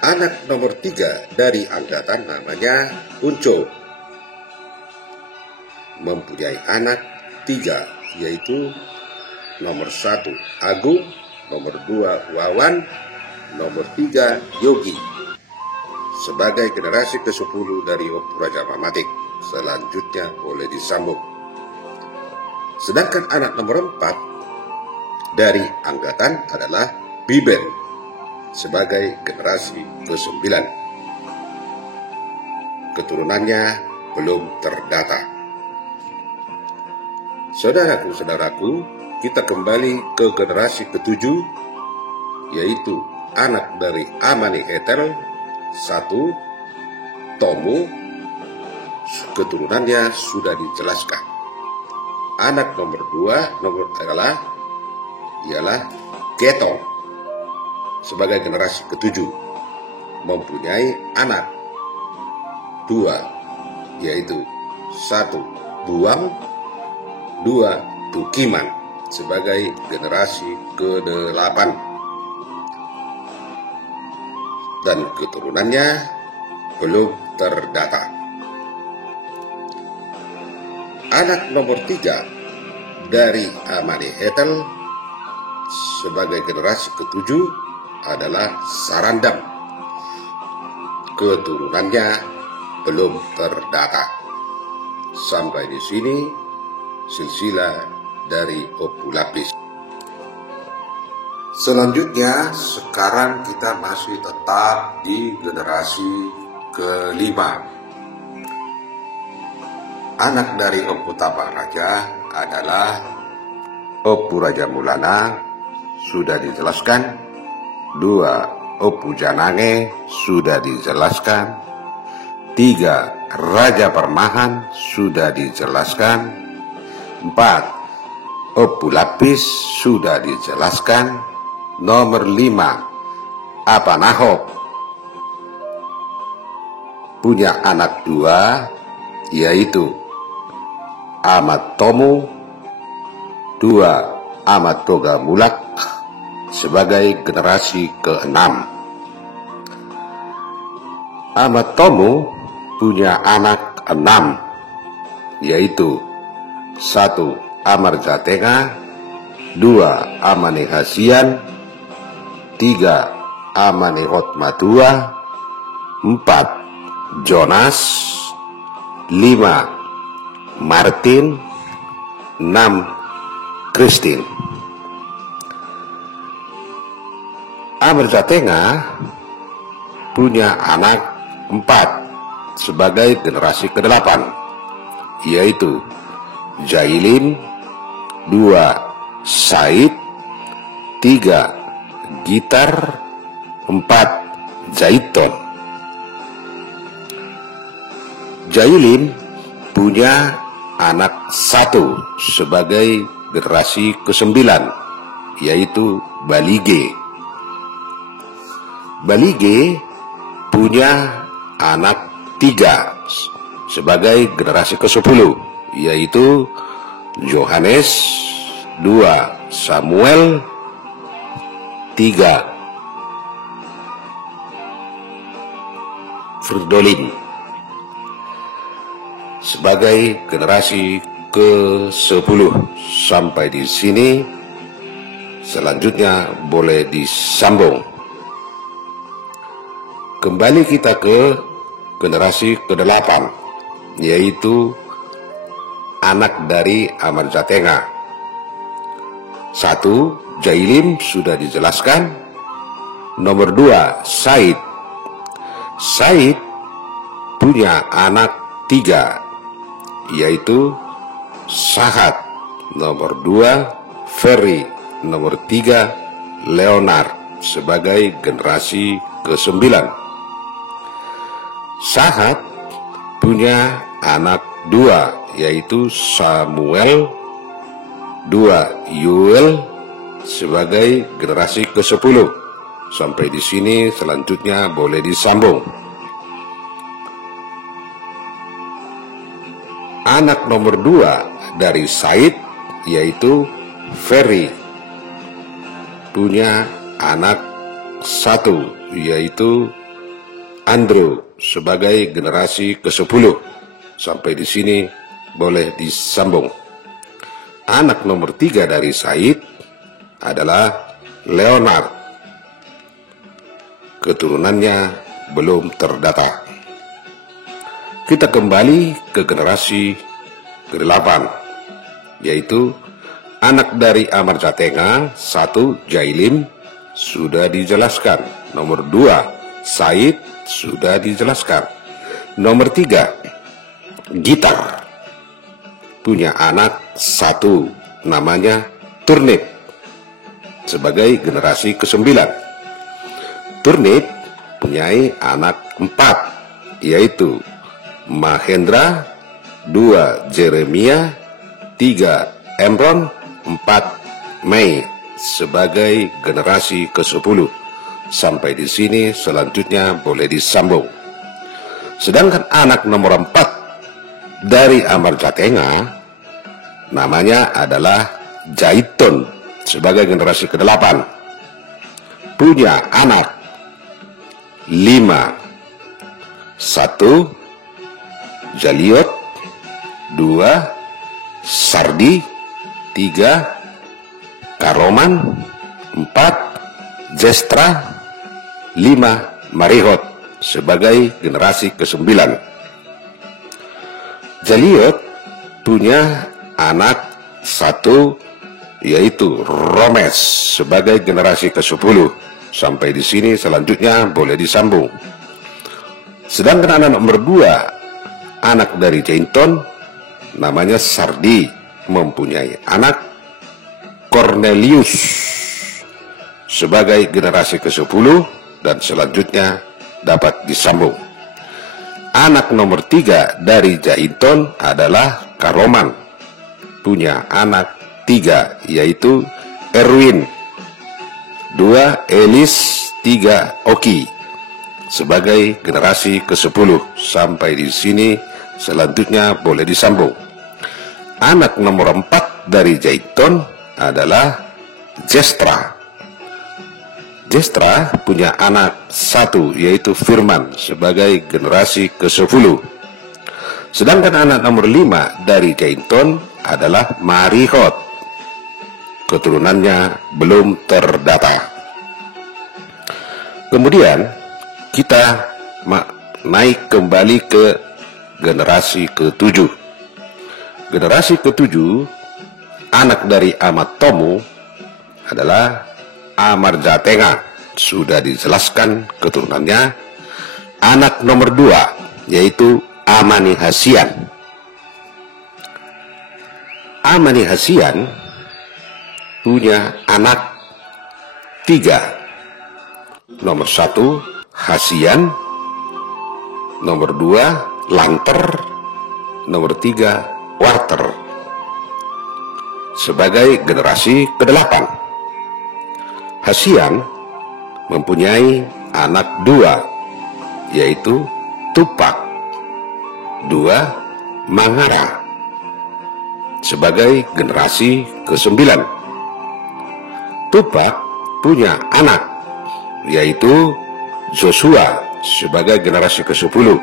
Anak nomor 3 dari Anggatan namanya Unco. Mempunyai anak 3, yaitu nomor 1 Agung, nomor 2 Wawan, nomor 3 Yogi. Sebagai generasi ke-10 dari Opu Raja Mamatik, selanjutnya boleh disambung. Sedangkan anak nomor 4 dari Anggatan adalah Biben sebagai generasi ke-9. Keturunannya belum terdata. Saudaraku, kita kembali ke generasi ke-7, yaitu anak dari Amanihetel 1. Tomu. Keturunannya sudah dijelaskan. Anak nomor 2 ialah Getong sebagai generasi ke-7, mempunyai anak 2, yaitu 1. Buang, 2. Tukiman sebagai generasi ke-8, dan keturunannya belum terdata. Anak nomor 3 dari Amanihetel sebagai generasi ke-7 adalah Sarandam. Keturunannya belum terdata. Sampai di sini silsilah dari Opu Lapis. Selanjutnya, sekarang kita masih tetap di generasi ke-5. Anak dari Opu Tapang Raja adalah Opu Raja Mulana, sudah dijelaskan. 2. Opu Janange, sudah dijelaskan. 3. Raja Permahan, sudah dijelaskan. 4. Opu Lapis, sudah dijelaskan. Nomor 5. Apanahop punya anak 2, yaitu Amat Tomu, 2. Amat Toga Mulak sebagai generasi ke-6. Amat Tomu punya anak 6, yaitu 1. Amargatenga, 2. Amanehasian, 3. Amanehotmatua, 4. Jonas, 5. Martin, 6. Christine. Amarjatengah punya anak 4 sebagai generasi ke-8, yaitu Jailin, 2. Said, 3. Gitar, 4. Jaiton. Jailin punya anak 1 sebagai generasi ke-9, yaitu Balige. Balige punya anak 3 sebagai generasi ke-10, yaitu Johannes, 2. Samuel, 3. Fridolin. Sebagai generasi ke-10. Sampai di sini, selanjutnya boleh disambung. Kembali kita ke generasi ke-8, yaitu anak dari Amarjatengah. 1. Jailin sudah dijelaskan. Nomor 2. Said. Said punya anak 3, yaitu Sahat. Nomor 2. Ferry. Nomor 3. Leonard sebagai generasi ke-9. Sahat punya anak 2, yaitu Samuel, 2. Yuel sebagai generasi ke-10. Sampai di sini selanjutnya boleh disambung. Anak nomor 2 dari Said, yaitu Ferry, punya anak 1, yaitu Andrew sebagai generasi ke-10. Sampai di sini boleh disambung. Anak nomor 3 dari Said adalah Leonard. Keturunannya belum terdata. Kita kembali ke generasi ke-8, yaitu anak dari Amarjatengah. 1. Jailin sudah dijelaskan. Nomor 2. Said sudah dijelaskan. Nomor 3. Gitar punya anak 1, namanya Turnip sebagai generasi ke-9. Turnip punyai anak 4, yaitu Mahendra, 2. Jeremia, 3. Emron, 4. Mei sebagai generasi ke-10. Sampai di sini selanjutnya boleh disambung. Sedangkan anak nomor 4 dari Amarjatengah namanya adalah Jaiton sebagai generasi ke-8. Punya anak 5. 1. Jaliot, 2. Sardi, 3. Karoman, 4. Jestra, 5. Marihot sebagai generasi ke-9. Jaliot punya anak 1, yaitu Romes sebagai generasi ke-10. Sampai di sini selanjutnya boleh disambung. Sedangkan anak nomor 2, anak dari Jaiton, namanya Sardi, mempunyai anak Cornelius sebagai generasi ke-10 dan selanjutnya dapat disambung. Anak nomor 3 dari Jaiton adalah Karoman, punya anak 3, yaitu Erwin, 2. Elis, 3. Oki sebagai generasi ke-10. Sampai di sini selanjutnya boleh disambung. Anak nomor 4 dari Jaiton adalah Jestra. Jestra punya anak 1, yaitu Firman sebagai generasi ke-10. Sedangkan anak nomor 5 dari Jaiton adalah Marihot. Keturunannya belum terdata. Kemudian kita naik kembali ke generasi ke-7. Generasi ke-7 anak dari Ahmad Tomu adalah Amarjatenga, sudah dijelaskan keturunannya. Anak nomor 2 yaitu Amanihasian. Amanihasian punya anak 3. Nomor 1 Hasian, nomor 2 Lanter, nomor 3 Warter, sebagai generasi ke-8. Hasian mempunyai anak 2 yaitu Tupak, 2 Mangara, sebagai generasi ke-9. Tupak punya anak yaitu Joshua sebagai generasi ke-10.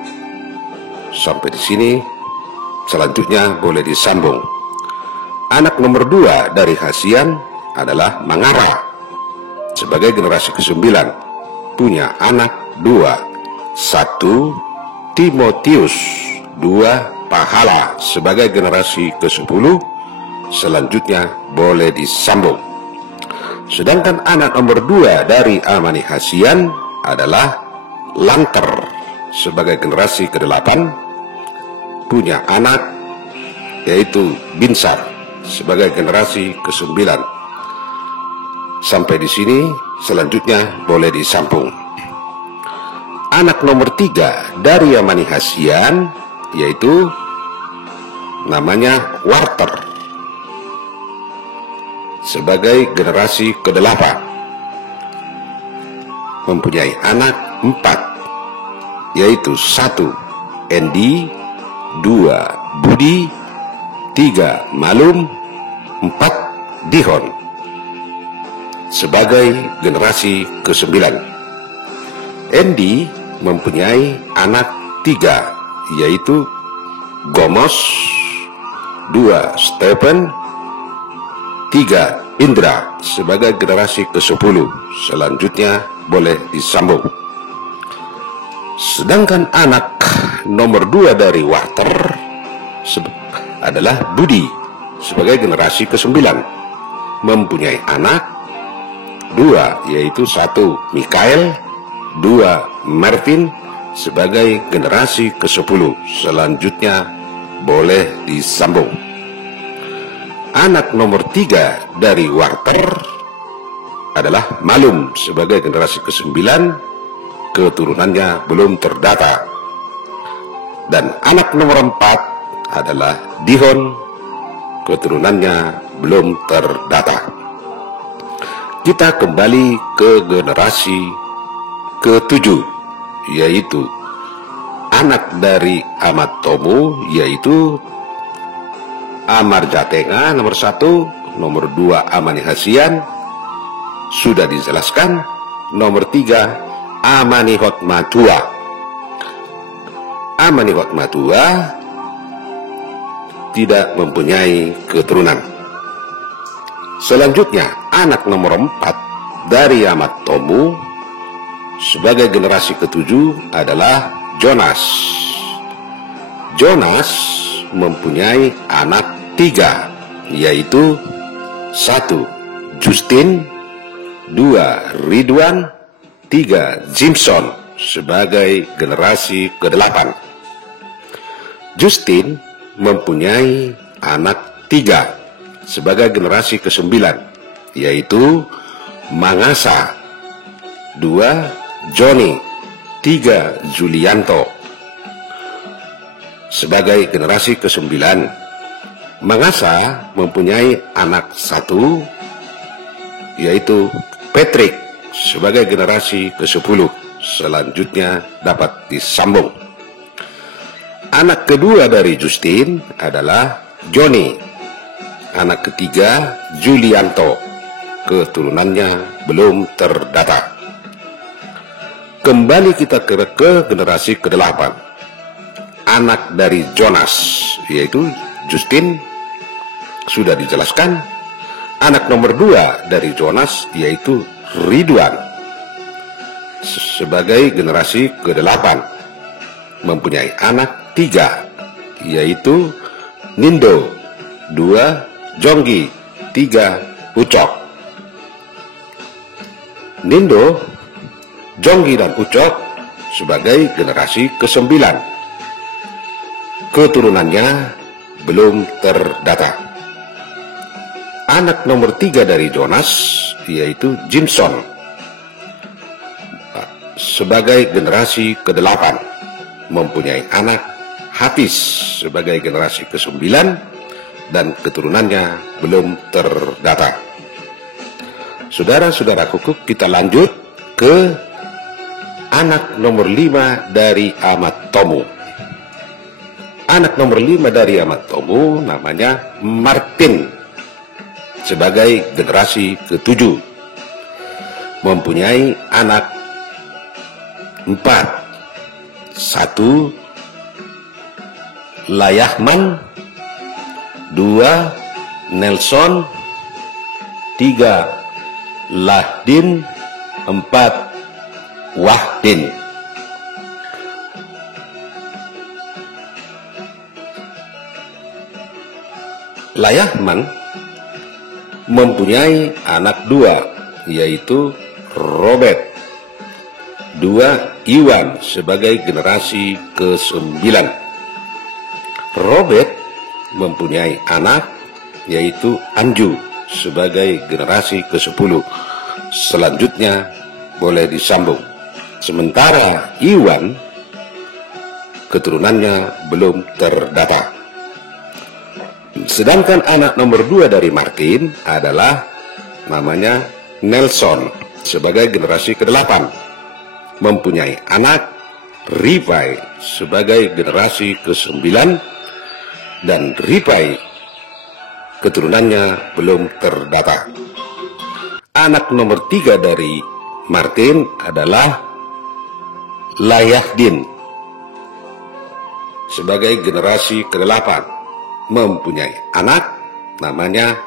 Sampai di sini, selanjutnya boleh disambung. Anak nomor 2 dari Hasian adalah Mangara sebagai generasi ke-9. Punya anak 2, 1 Timotius, 2 Pahala sebagai generasi ke-10. Selanjutnya boleh disambung. Sedangkan anak nomor 2 dari Amanihasian adalah Lanter sebagai generasi ke-8. Punya anak yaitu Binsar sebagai generasi ke-9. Sampai di sini, selanjutnya boleh disambung. Anak nomor 3 dari Amanihasian yaitu namanya Warter sebagai generasi ke-8. Mempunyai anak 4 yaitu 1 Endi, 2 Budi, 3 Malum, 4 Dihon sebagai generasi ke-9. Endi mempunyai anak 3 yaitu Gomos, 2 Stephen, 3 Indra sebagai generasi ke-10. Selanjutnya boleh disambung. Sedangkan anak nomor 2 dari Warter adalah Budi sebagai generasi ke-9. Mempunyai anak 2 yaitu 1 Mikael, 2 Marvin sebagai generasi ke-10. Selanjutnya boleh disambung. Anak nomor 3 dari Warter adalah Malum sebagai generasi ke-9. Keturunannya belum terdata. Dan anak nomor 4 adalah Dihon. Keturunannya belum terdata. Kita kembali ke generasi ke-7, yaitu anak dari Ahmad Tomu, yaitu Amarjatenga nomor 1, nomor 2 Amanihasian, sudah dijelaskan. Nomor 3 Amanihotmatua. Amanihotmatua tidak mempunyai keturunan. Selanjutnya anak nomor 4 dari Ahmad Tomu sebagai generasi ke-7 adalah Jonas. Jonas mempunyai anak 3 yaitu 1 Justin, 2 Ridwan, 3 Jimson sebagai generasi ke-8. Justin mempunyai anak 3 sebagai generasi ke-9 yaitu Mangasa, 2 Johnny, 3 Julianto sebagai generasi ke-9. Mangasa mempunyai anak 1 yaitu Patrick sebagai generasi ke-10. Selanjutnya dapat disambung. Anak kedua dari Justin adalah Johnny. Anak ketiga Julianto. Keturunannya belum terdata. Kembali kita ke generasi ke-8. Anak dari Jonas yaitu Justin sudah dijelaskan. Anak nomor 2 dari Jonas yaitu Ridwan sebagai generasi ke-8. Mempunyai anak 3 yaitu Nindo, 2 Jonggi ketiga Ucok. Nindo, Jonggi dan Ucok sebagai generasi ke-9. Keturunannya belum terdata. Anak nomor 3 dari Jonas yaitu Jimson sebagai generasi ke-8, mempunyai anak Hafiz sebagai generasi ke-9 dan keturunannya belum terdata. Saudara-saudaraku, kita lanjut ke anak nomor 5 dari Ahmad Tomu. Anak nomor 5 dari Ahmad Tomu namanya Martin sebagai generasi ke-7, mempunyai anak 4. 1. Layahman, 2. Nelson, 3. Lahdin, 4. Wahdin. Layahman mempunyai anak 2 yaitu Robert, 2. Iwan sebagai generasi ke-9. Robert mempunyai anak yaitu Anju sebagai generasi ke-10. Selanjutnya boleh disambung. Sementara Iwan keturunannya belum terdata. Sedangkan anak nomor 2 dari Martin adalah namanya Nelson sebagai generasi ke-8, mempunyai anak Ripai sebagai generasi ke-9, dan Ripai keturunannya belum terdata. Anak nomor 3 dari Martin adalah Layahdin sebagai generasi ke-8, mempunyai anak namanya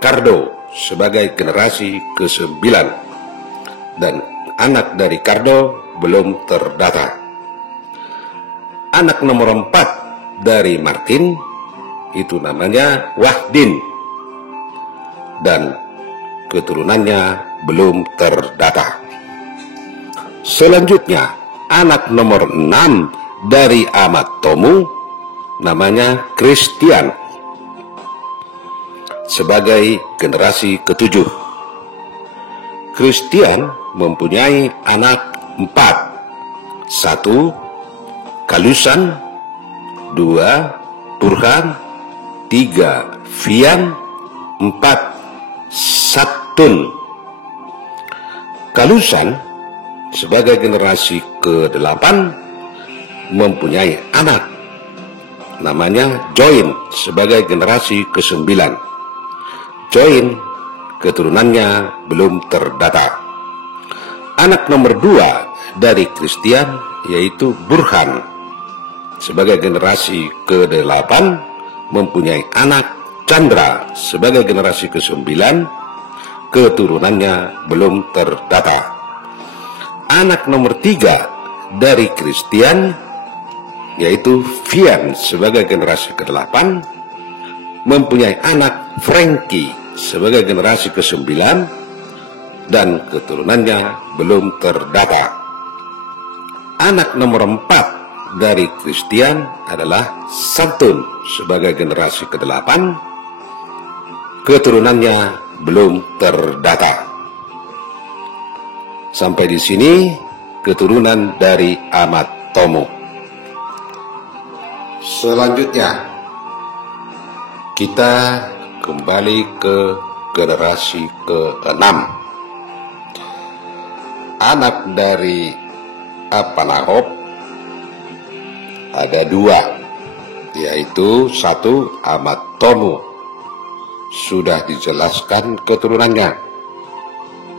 Kardo sebagai generasi ke-9, dan anak dari Kardo belum terdata. Anak nomor 4 dari Martin itu namanya Wahdin, dan keturunannya belum terdata. Selanjutnya anak nomor 6 dari Ahmad Tomu namanya Christian sebagai generasi ke-7. Christian mempunyai anak 4. 1. Kalusan, 2. Burhan, 3. Fian, 4. Sabtun. Kalusan sebagai generasi ke-8 mempunyai anak namanya Join sebagai generasi ke-9. Join keturunannya belum terdata. Anak nomor 2 dari Christian yaitu Burhan sebagai generasi ke-8, mempunyai anak Chandra sebagai generasi ke-9, keturunannya belum terdata. Anak nomor 3 dari Christian yaitu Fian sebagai generasi ke-8, mempunyai anak Frankie sebagai generasi ke-9, dan keturunannya belum terdata. Anak nomor 4 dari Christian adalah Sabtun sebagai generasi ke-8, keturunannya belum terdata. Sampai di sini keturunan dari Ahmad Tomu. Selanjutnya kita kembali ke generasi ke-6. Anak dari Apanahop ada 2, yaitu 1 Ahmad Tomu, sudah dijelaskan keturunannya.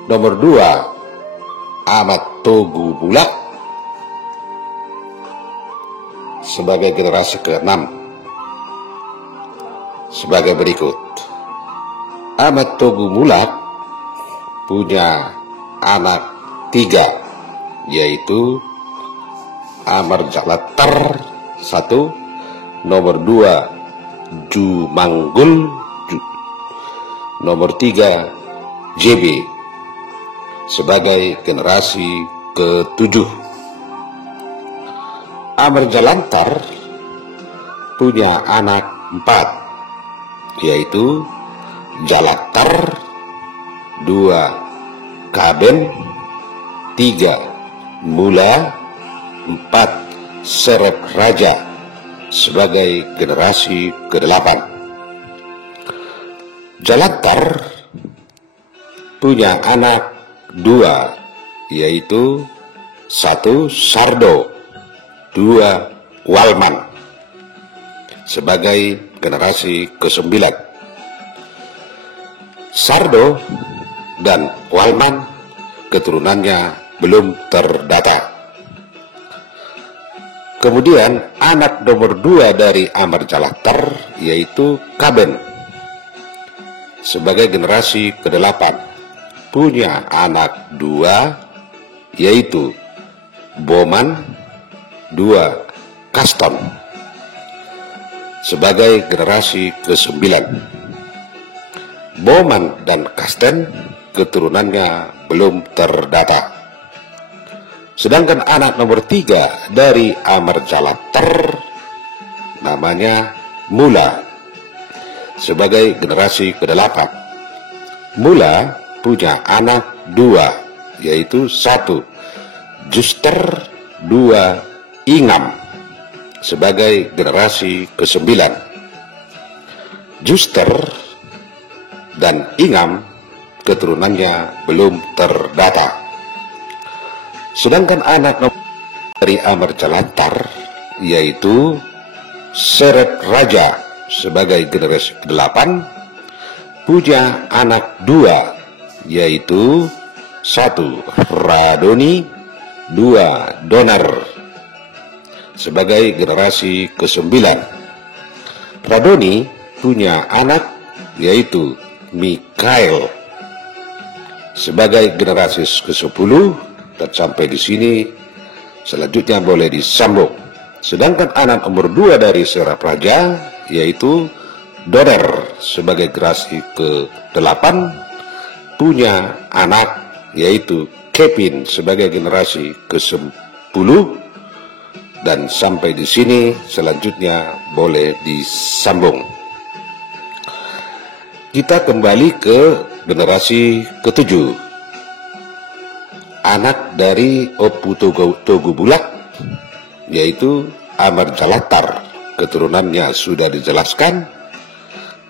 Nomor 2 Ahmad Togu Bulak sebagai generasi ke-6 sebagai berikut. Ahmad Togu Mulak punya anak 3, yaitu Amar Jalatar 1, nomor 2 Jumanggul, nomor 3 JB sebagai generasi ke-7. Amr Jalantar punya anak 4, yaitu Jalantar, 2 Kaben, 3 Mula, 4 Serep Raja sebagai generasi ke-8. Jalantar punya anak 2, yaitu 1 Sardo, 2 Walman sebagai generasi ke-9. Sardo dan Walman keturunannya belum terdata. Kemudian anak nomor 2 dari Amr Jalantar yaitu Kaben sebagai generasi ke-8, punya anak 2 yaitu Boman, 2 Kaston sebagai generasi ke-9. Boman dan Kasten keturunannya belum terdata. Sedangkan anak nomor 3 dari Amr Jalantar namanya Mula sebagai generasi ke-8. Mula punya anak 2 yaitu 1 Juster, 2 Ingam sebagai generasi ke-9. Juster dan Ingam keturunannya belum terdata. Sedangkan anak dari Amr Jalantar yaitu Serep Raja sebagai generasi ke-8, punya anak 2 yaitu 1 Radoni, 2 Donar sebagai generasi ke-9. Radoni punya anak yaitu Mikael sebagai generasi ke-10, dan sampai di sini selanjutnya boleh disambung. Sedangkan anak nomor 2 dari Serep Raja yaitu Donar sebagai generasi ke-8, punya anak yaitu Kevin sebagai generasi ke-10, dan sampai di sini selanjutnya boleh disambung. Kita kembali ke generasi ke-7. Anak dari Opu Togo Bulak yaitu Amr Jalantar, keturunannya sudah dijelaskan.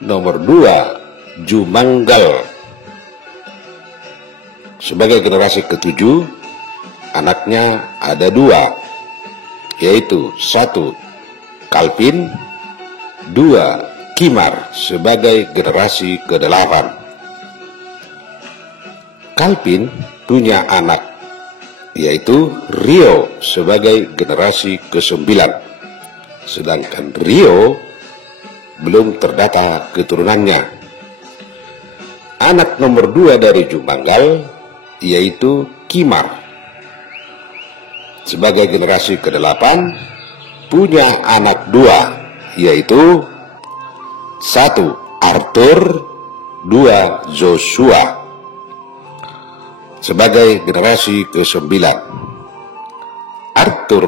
Nomor 2 Jumanggal sebagai generasi ke-7, anaknya ada 2 yaitu 1 Kalpin, 2 Kimar sebagai generasi ke-8. Kalpin punya anak yaitu Rio sebagai generasi ke-9, sedangkan Rio belum terdata keturunannya. Anak nomor 2 dari Jumanggal yaitu Kimar sebagai generasi ke-8, punya anak 2 yaitu 1 Arthur, 2 Joshua sebagai generasi ke-9. Arthur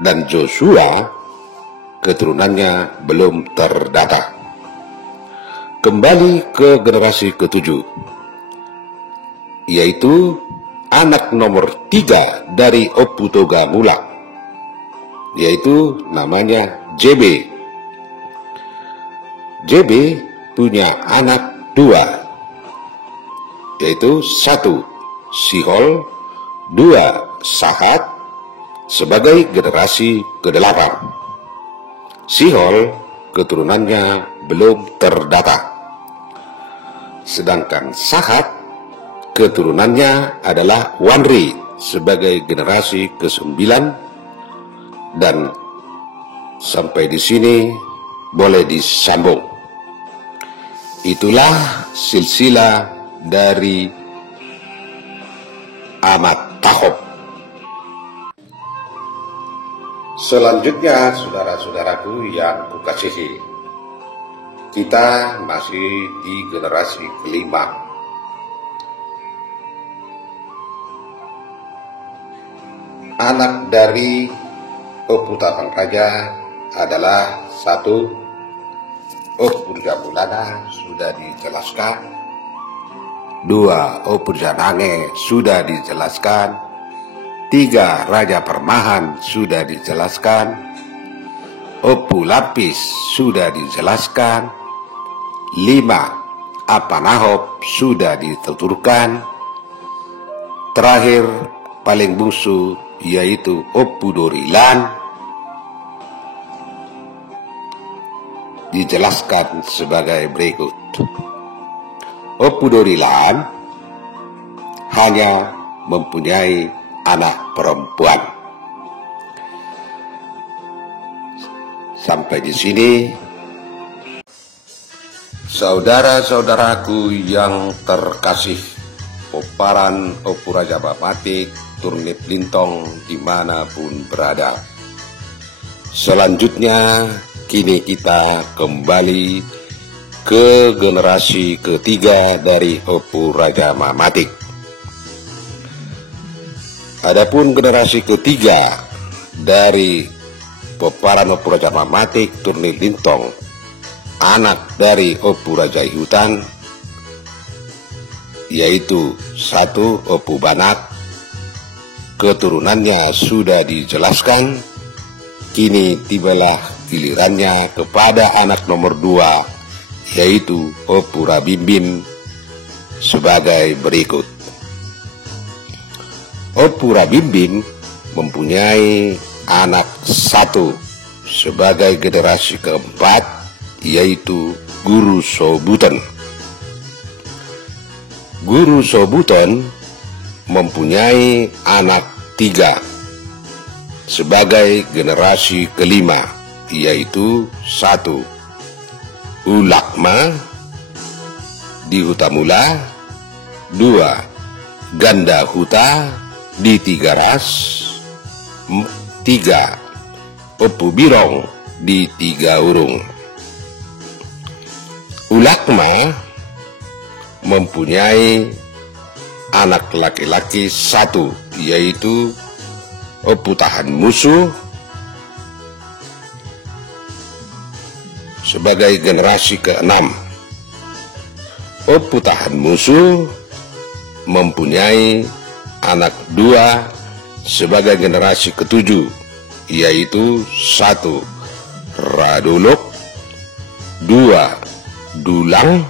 dan Joshua keturunannya belum terdata. Kembali ke generasi ke-7 yaitu anak nomor 3 dari Opu Togo Bulak yaitu namanya JB. JB punya anak 2 yaitu 1 Sihol, 2 Sahat sebagai generasi ke-8. Sihol keturunannya belum terdata. Sedangkan Sahat keturunannya adalah Wanri sebagai generasi ke-9, dan sampai di sini boleh disambung. Itulah silsilah dari Ahmad Tahob. Selanjutnya, saudara-saudaraku yang kukasihi, Kita masih di generasi kelima. Anak dari Opu Tapang Raja adalah 1. Opu Jamulana sudah dijelaskan. 2. Opu Janange sudah dijelaskan. 3. Raja Permahan sudah dijelaskan. Opu Lapis sudah dijelaskan. 5. Apanahop sudah dituturkan. Terakhir paling bungsu yaitu Opu Dorilan dijelaskan sebagai berikut. Opu Dorilan hanya mempunyai anak perempuan. Sampai di sini, saudara-saudaraku yang terkasih, peparan Opu Raja Bamatik, Turnip Lintong dimanapun berada. Selanjutnya, kini kita kembali ke generasi ketiga dari Opu Raja Bamatik. Adapun generasi ketiga dari peparan Opu Raja Bamatik, Turnip Lintong, anak dari Opu Raja Hutan, yaitu 1. Opu Banak. Keturunannya sudah dijelaskan. Kini tibalah gilirannya kepada anak nomor 2, yaitu Opu Rabimbim sebagai berikut. Opu Rabimbim mempunyai anak 1 sebagai generasi keempat, yaitu Guru Sobuton. Guru Sobuton mempunyai anak 3 sebagai generasi kelima, yaitu 1. Ulakma di Hutamula. 2. Ganda Huta di Tigaras. 3. Opu Birong di Tiga Urung. Ulakma mempunyai anak laki-laki 1, yaitu Opu Tahan Musuh sebagai generasi ke-6. Opu Tahan Musuh mempunyai anak 2 sebagai generasi ke-7, yaitu 1. Radolok. 2. Dulang.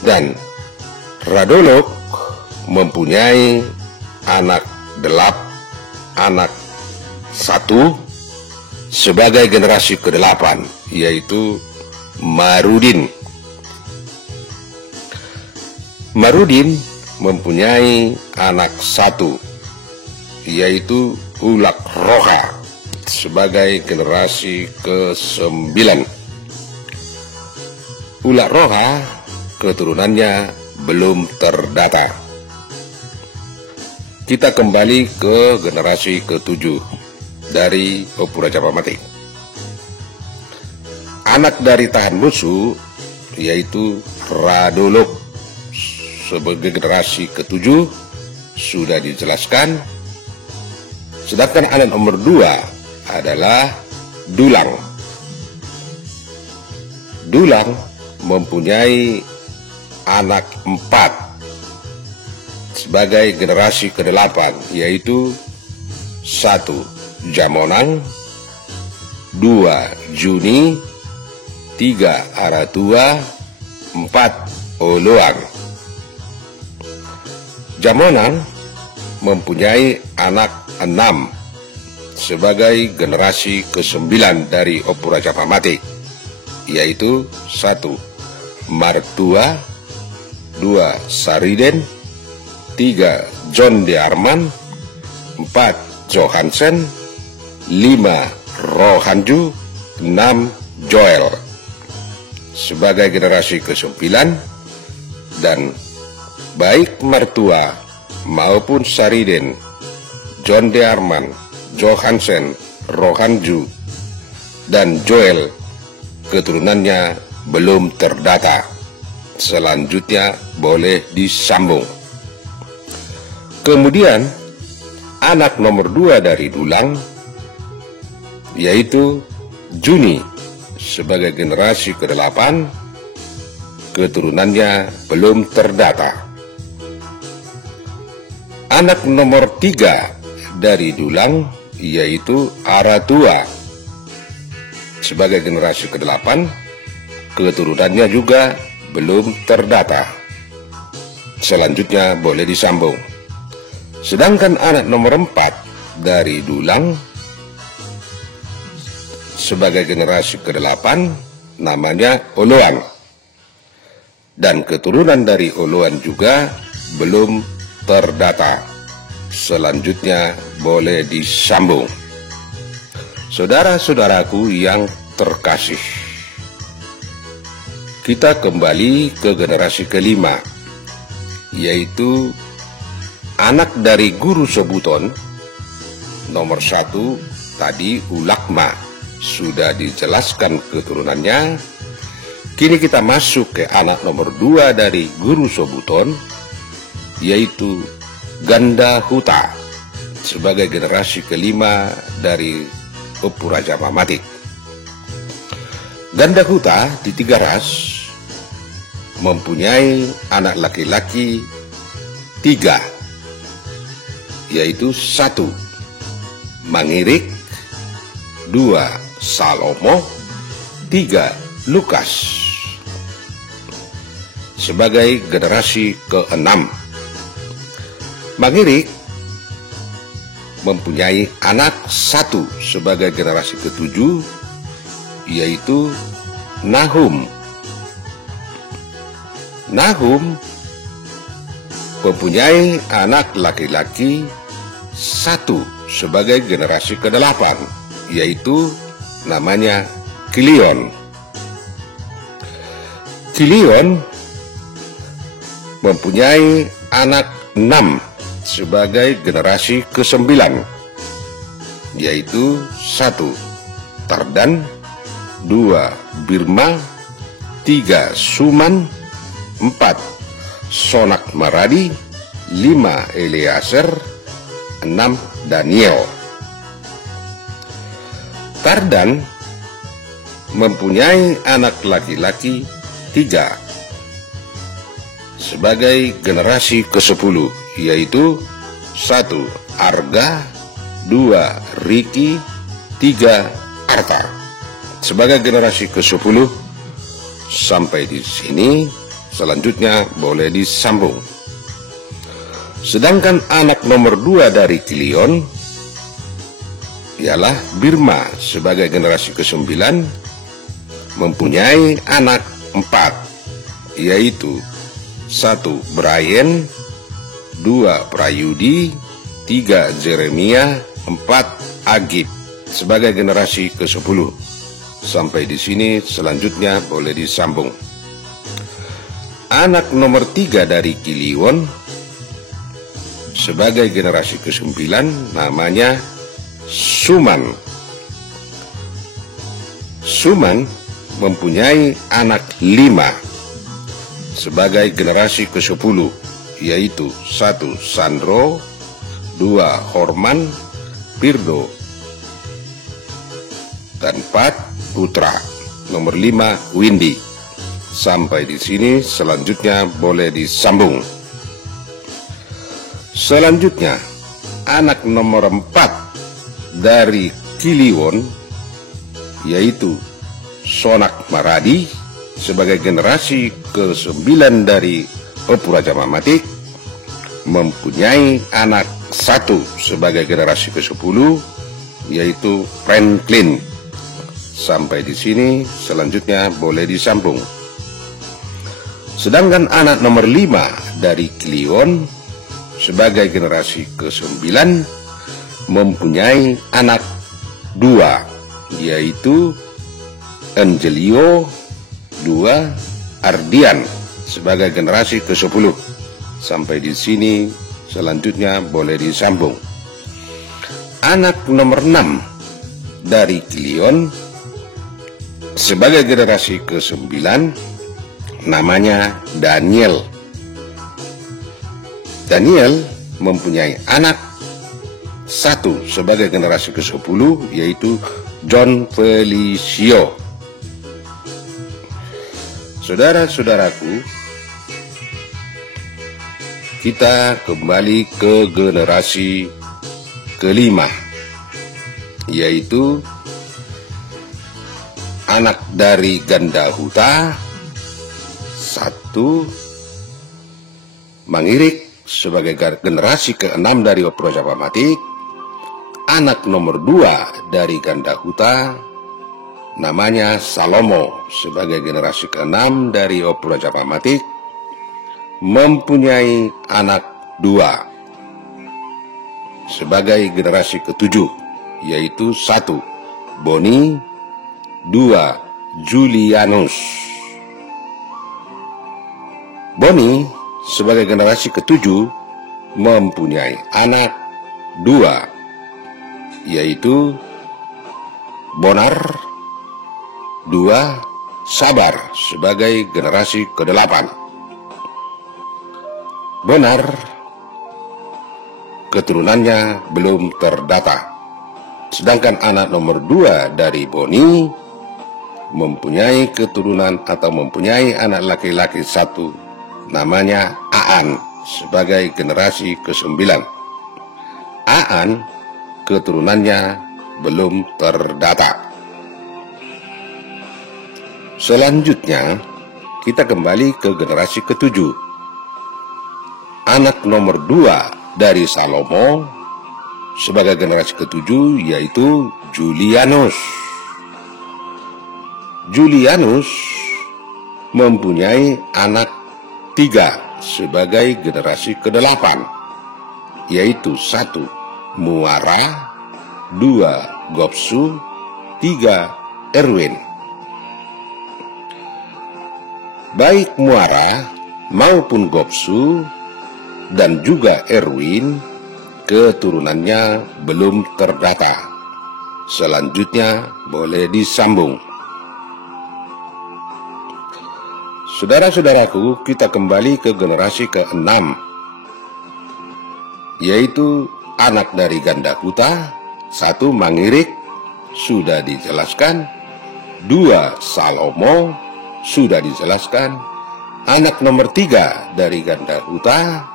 Dan Radolok mempunyai anak 1 sebagai generasi ke-8, yaitu Marudin. Marudin mempunyai anak 1, yaitu Ulak Roha sebagai generasi ke-9. Ulak Roha keturunannya belum terdata. Kita kembali ke generasi ke-7 dari Opu Raja Bamatik. Anak dari Tahan Musuh yaitu Radolok sebagai generasi ke-7 sudah dijelaskan. Sedangkan anak nomor 2 adalah Dulang. Dulang mempunyai anak 4 sebagai generasi ke-8, yaitu 1. Jamonang. 2. Juni. 3. Aratua. 4. Oloang. Jamonang mempunyai anak 6 sebagai generasi ke-9 dari Opu Raja Bamatik, yaitu 1. Martua. 2. Sariden. 3. John De Arman. 4. Johansen. 5. Rohanju. 6. Joel sebagai generasi ke-9. Dan baik mertua maupun Sariden, John De Arman, Johansen, Rohanju, dan Joel keturunannya belum terdata. Selanjutnya boleh disambung. Kemudian anak nomor 2 dari dulang yaitu Juni sebagai generasi ke-8, keturunannya belum terdata. Anak nomor 3 dari dulang yaitu Aratua sebagai generasi ke-8, keturunannya juga belum terdata. Selanjutnya boleh disambung. Sedangkan anak nomor 4 dari dulang sebagai generasi ke-8 namanya Oloan, dan keturunan dari Oloan juga belum terdata. Selanjutnya boleh disambung. Saudara-saudaraku yang terkasih, kita kembali ke generasi ke-5, yaitu anak dari guru sebuton. Nomor 1 tadi Ulakma, sudah dijelaskan keturunannya. Kini kita masuk ke anak nomor 2 dari guru sebuton, yaitu Gandahuta sebagai generasi ke-5 dari Opu Raja Mamatik. Gandahuta di 3 ras mempunyai anak laki-laki 3, yaitu 1 Mangirik, 2 Salomo, 3 Lukas sebagai generasi ke-6. Mangirik mempunyai anak 1 sebagai generasi ke-7, yaitu Nahum. Nahum mempunyai anak laki-laki 1 sebagai generasi ke-8, yaitu namanya Kilion. Kilion mempunyai anak 6 sebagai generasi ke-9, yaitu 1 Tardan, 2 Birma, 3 Suman, 4 Sonak Maradi, 5 Eleaser, 6 Daniel. Tardan mempunyai anak laki-laki 3 sebagai generasi ke-10, yaitu 1 Arga, 2 Riki, 3 Arta sebagai generasi ke-10. Sampai di sini, selanjutnya boleh disambung. Sedangkan anak nomor 2 dari Kilion ialah Birma sebagai generasi ke-9, mempunyai anak 4, yaitu 1 Brian, 2 Prayudi, 3 Jeremia, 4 Agib sebagai generasi ke-10. Sampai di sini, selanjutnya boleh disambung. Anak nomor 3 dari Kilion sebagai generasi ke-9 namanya Suman. Suman mempunyai anak 5 sebagai generasi ke-10, yaitu 1 Sandro, 2 Horman, Pirdo, dan 4 Putra. Nomor 5 Windy. Sampai di sini, selanjutnya boleh disambung. Selanjutnya, anak nomor 4 dari Kilion, yaitu Sonak Maradi sebagai generasi ke-9 dari Opu Raja Mamatik, mempunyai anak 1 sebagai generasi ke-10, yaitu Franklin. Sampai di sini, selanjutnya boleh disambung. Sedangkan anak nomor 5 dari Kilion sebagai generasi ke-9 mempunyai anak 2, yaitu Angelio, 2 Ardian sebagai generasi ke-10. Sampai di sini, selanjutnya boleh disambung. Anak nomor 6 dari Kilion Sebagai generasi ke-9, namanya Daniel. Daniel mempunyai anak satu sebagai generasi ke-10, yaitu John Felicio. Saudara-saudaraku, kita kembali ke generasi ke-5, yaitu anak dari ganda huta satu, Mangirik sebagai generasi ke-6 dari Opera Japamatik. Anak nomor 2 dari ganda huta namanya Salomo sebagai generasi ke-6 dari Opera Japamatik, mempunyai anak 2 sebagai generasi ke-7, yaitu 1 Boni, 2 Julianus. Boni sebagai generasi ke-7 mempunyai anak 2, yaitu Bonar, 2 Sabar sebagai generasi ke-8. Bonar keturunannya belum terdata. Sedangkan anak nomor 2 dari Boni mempunyai keturunan atau mempunyai anak laki-laki 1, namanya Aan sebagai generasi ke-9. Aan keturunannya belum terdata. Selanjutnya kita kembali ke generasi ke-7. Anak nomor 2 dari Salomo sebagai generasi ke-7, yaitu Julianus. Julianus mempunyai anak 3 sebagai generasi ke-8, yaitu 1 Muara, 2 Gopsu, 3 Erwin. Baik Muara maupun Gopsu dan juga Erwin keturunannya belum terdata. Selanjutnya boleh disambung. Saudara-saudaraku, kita kembali ke generasi ke-6, yaitu anak dari ganda huta 1 Mangirik, sudah dijelaskan. 2 Salomo, sudah dijelaskan. Anak nomor 3 dari ganda huta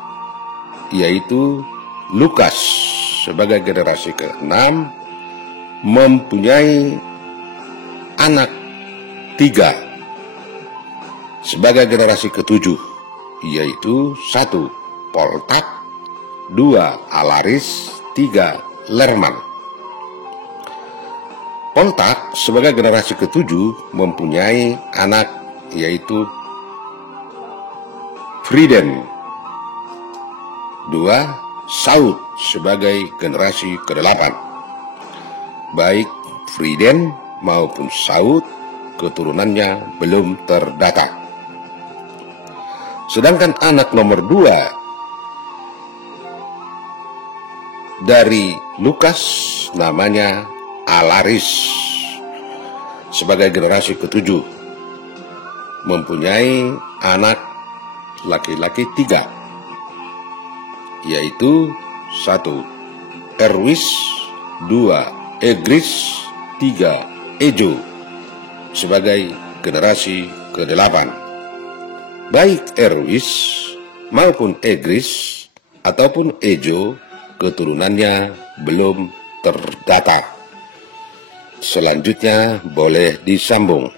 yaitu Lukas sebagai generasi ke-6, mempunyai anak 3 sebagai generasi ke-7, yaitu 1 Poltak, 2 Alaris, 3 Lerman. Poltak sebagai generasi ke-7 mempunyai anak yaitu Frieden, 2 Saud sebagai generasi ke-8. Baik Frieden maupun Saud keturunannya belum terdata. Sedangkan anak nomor 2 dari Lukas namanya Alaris sebagai generasi ke-7, mempunyai anak laki-laki 3, yaitu 1 Erwis, 2 Egris, 3 Ejo sebagai generasi ke-8. Baik Erwis maupun Egris ataupun Ejo keturunannya belum terdata. Selanjutnya boleh disambung.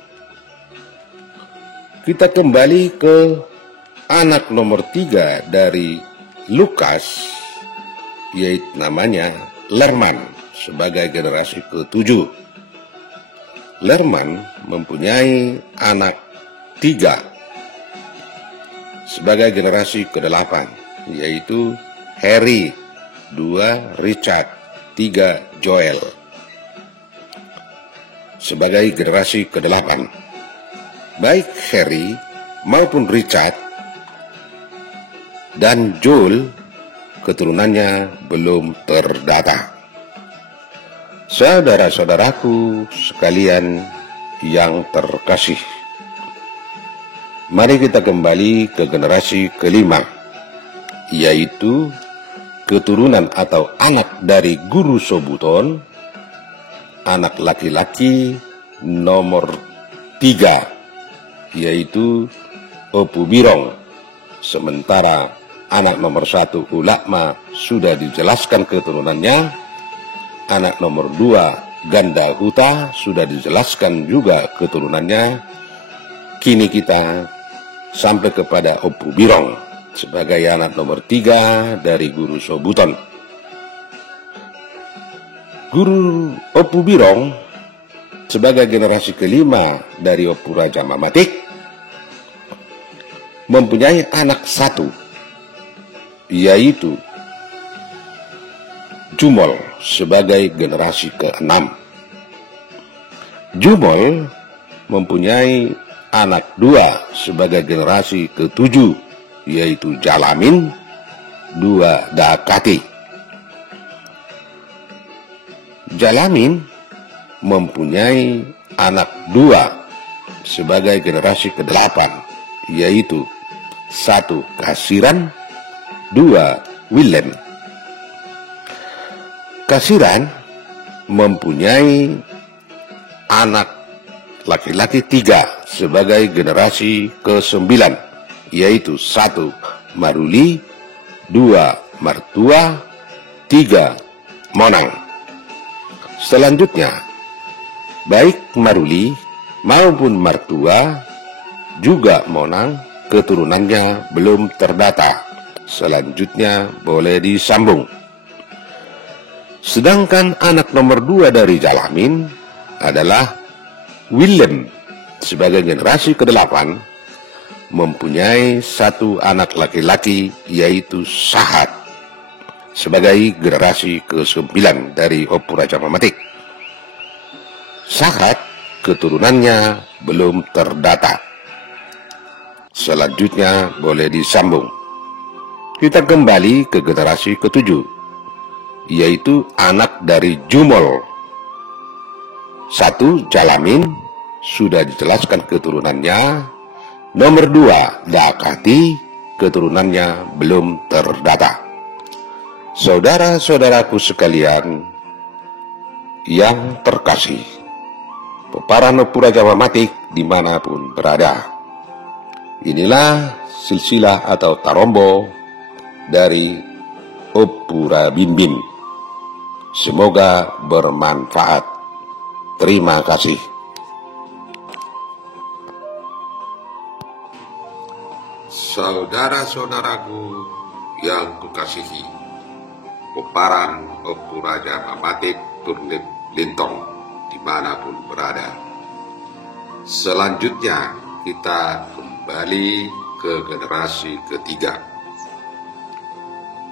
Kita kembali ke anak nomor 3 dari Lukas, yaitu namanya Lerman sebagai generasi ke-7. Lerman mempunyai anak 3 sebagai generasi ke-8, yaitu Harry, 2 Richard, 3 Joel sebagai generasi ke-8. Baik Harry maupun Richard dan Joel keturunannya belum terdata. Saudara-saudaraku sekalian yang terkasih, mari kita kembali ke generasi kelima, yaitu keturunan atau anak dari Guru Sobuton, anak laki-laki nomor 3, yaitu Opu Birong. Sementara anak nomor 1 Ulama sudah dijelaskan keturunannya, anak nomor 2 Ganda Huta sudah dijelaskan juga keturunannya. Kini kita sampai kepada Opu Birong sebagai anak nomor 3 dari Guru Sobuton. Guru Opu Birong sebagai generasi kelima dari Opu Raja Mamatik mempunyai anak 1, yaitu Jumol sebagai generasi ke-6. Jumol mempunyai anak 2 sebagai generasi ke-7, yaitu Jalamin 2 Dakati. Jalamin mempunyai anak 2 sebagai generasi ke-8, yaitu 1 Kasiran 2 Willem. Kasiran mempunyai anak laki-laki 3 sebagai generasi ke-9, yaitu 1 Maruli 2 Martua 3 Monang. Selanjutnya, baik Maruli maupun Martua juga Monang keturunannya belum terdata. Selanjutnya boleh disambung. Sedangkan anak nomor 2 dari Jalamin adalah Willem sebagai generasi ke-8, mempunyai 1 anak laki-laki, yaitu Sahat sebagai generasi ke-9 dari Opu Raja Mamatik. Sahat keturunannya belum terdata. Selanjutnya boleh disambung. Kita kembali ke generasi ke-7, yaitu anak dari Jumol. 1 Jalamin sudah dijelaskan keturunannya. Nomor 2 Dakati keturunannya belum terdata. Saudara-saudaraku sekalian yang terkasih, peparan Opu Raja Mamatik dimanapun berada, inilah silsilah atau tarombo dari Opu Rabimbim. Semoga bermanfaat. Terima kasih. Saudara-saudaraku yang kukasihi, peparan Opu Raja Mamatik Turnip Lintong dimanapun berada. Selanjutnya kita kembali ke generasi ketiga.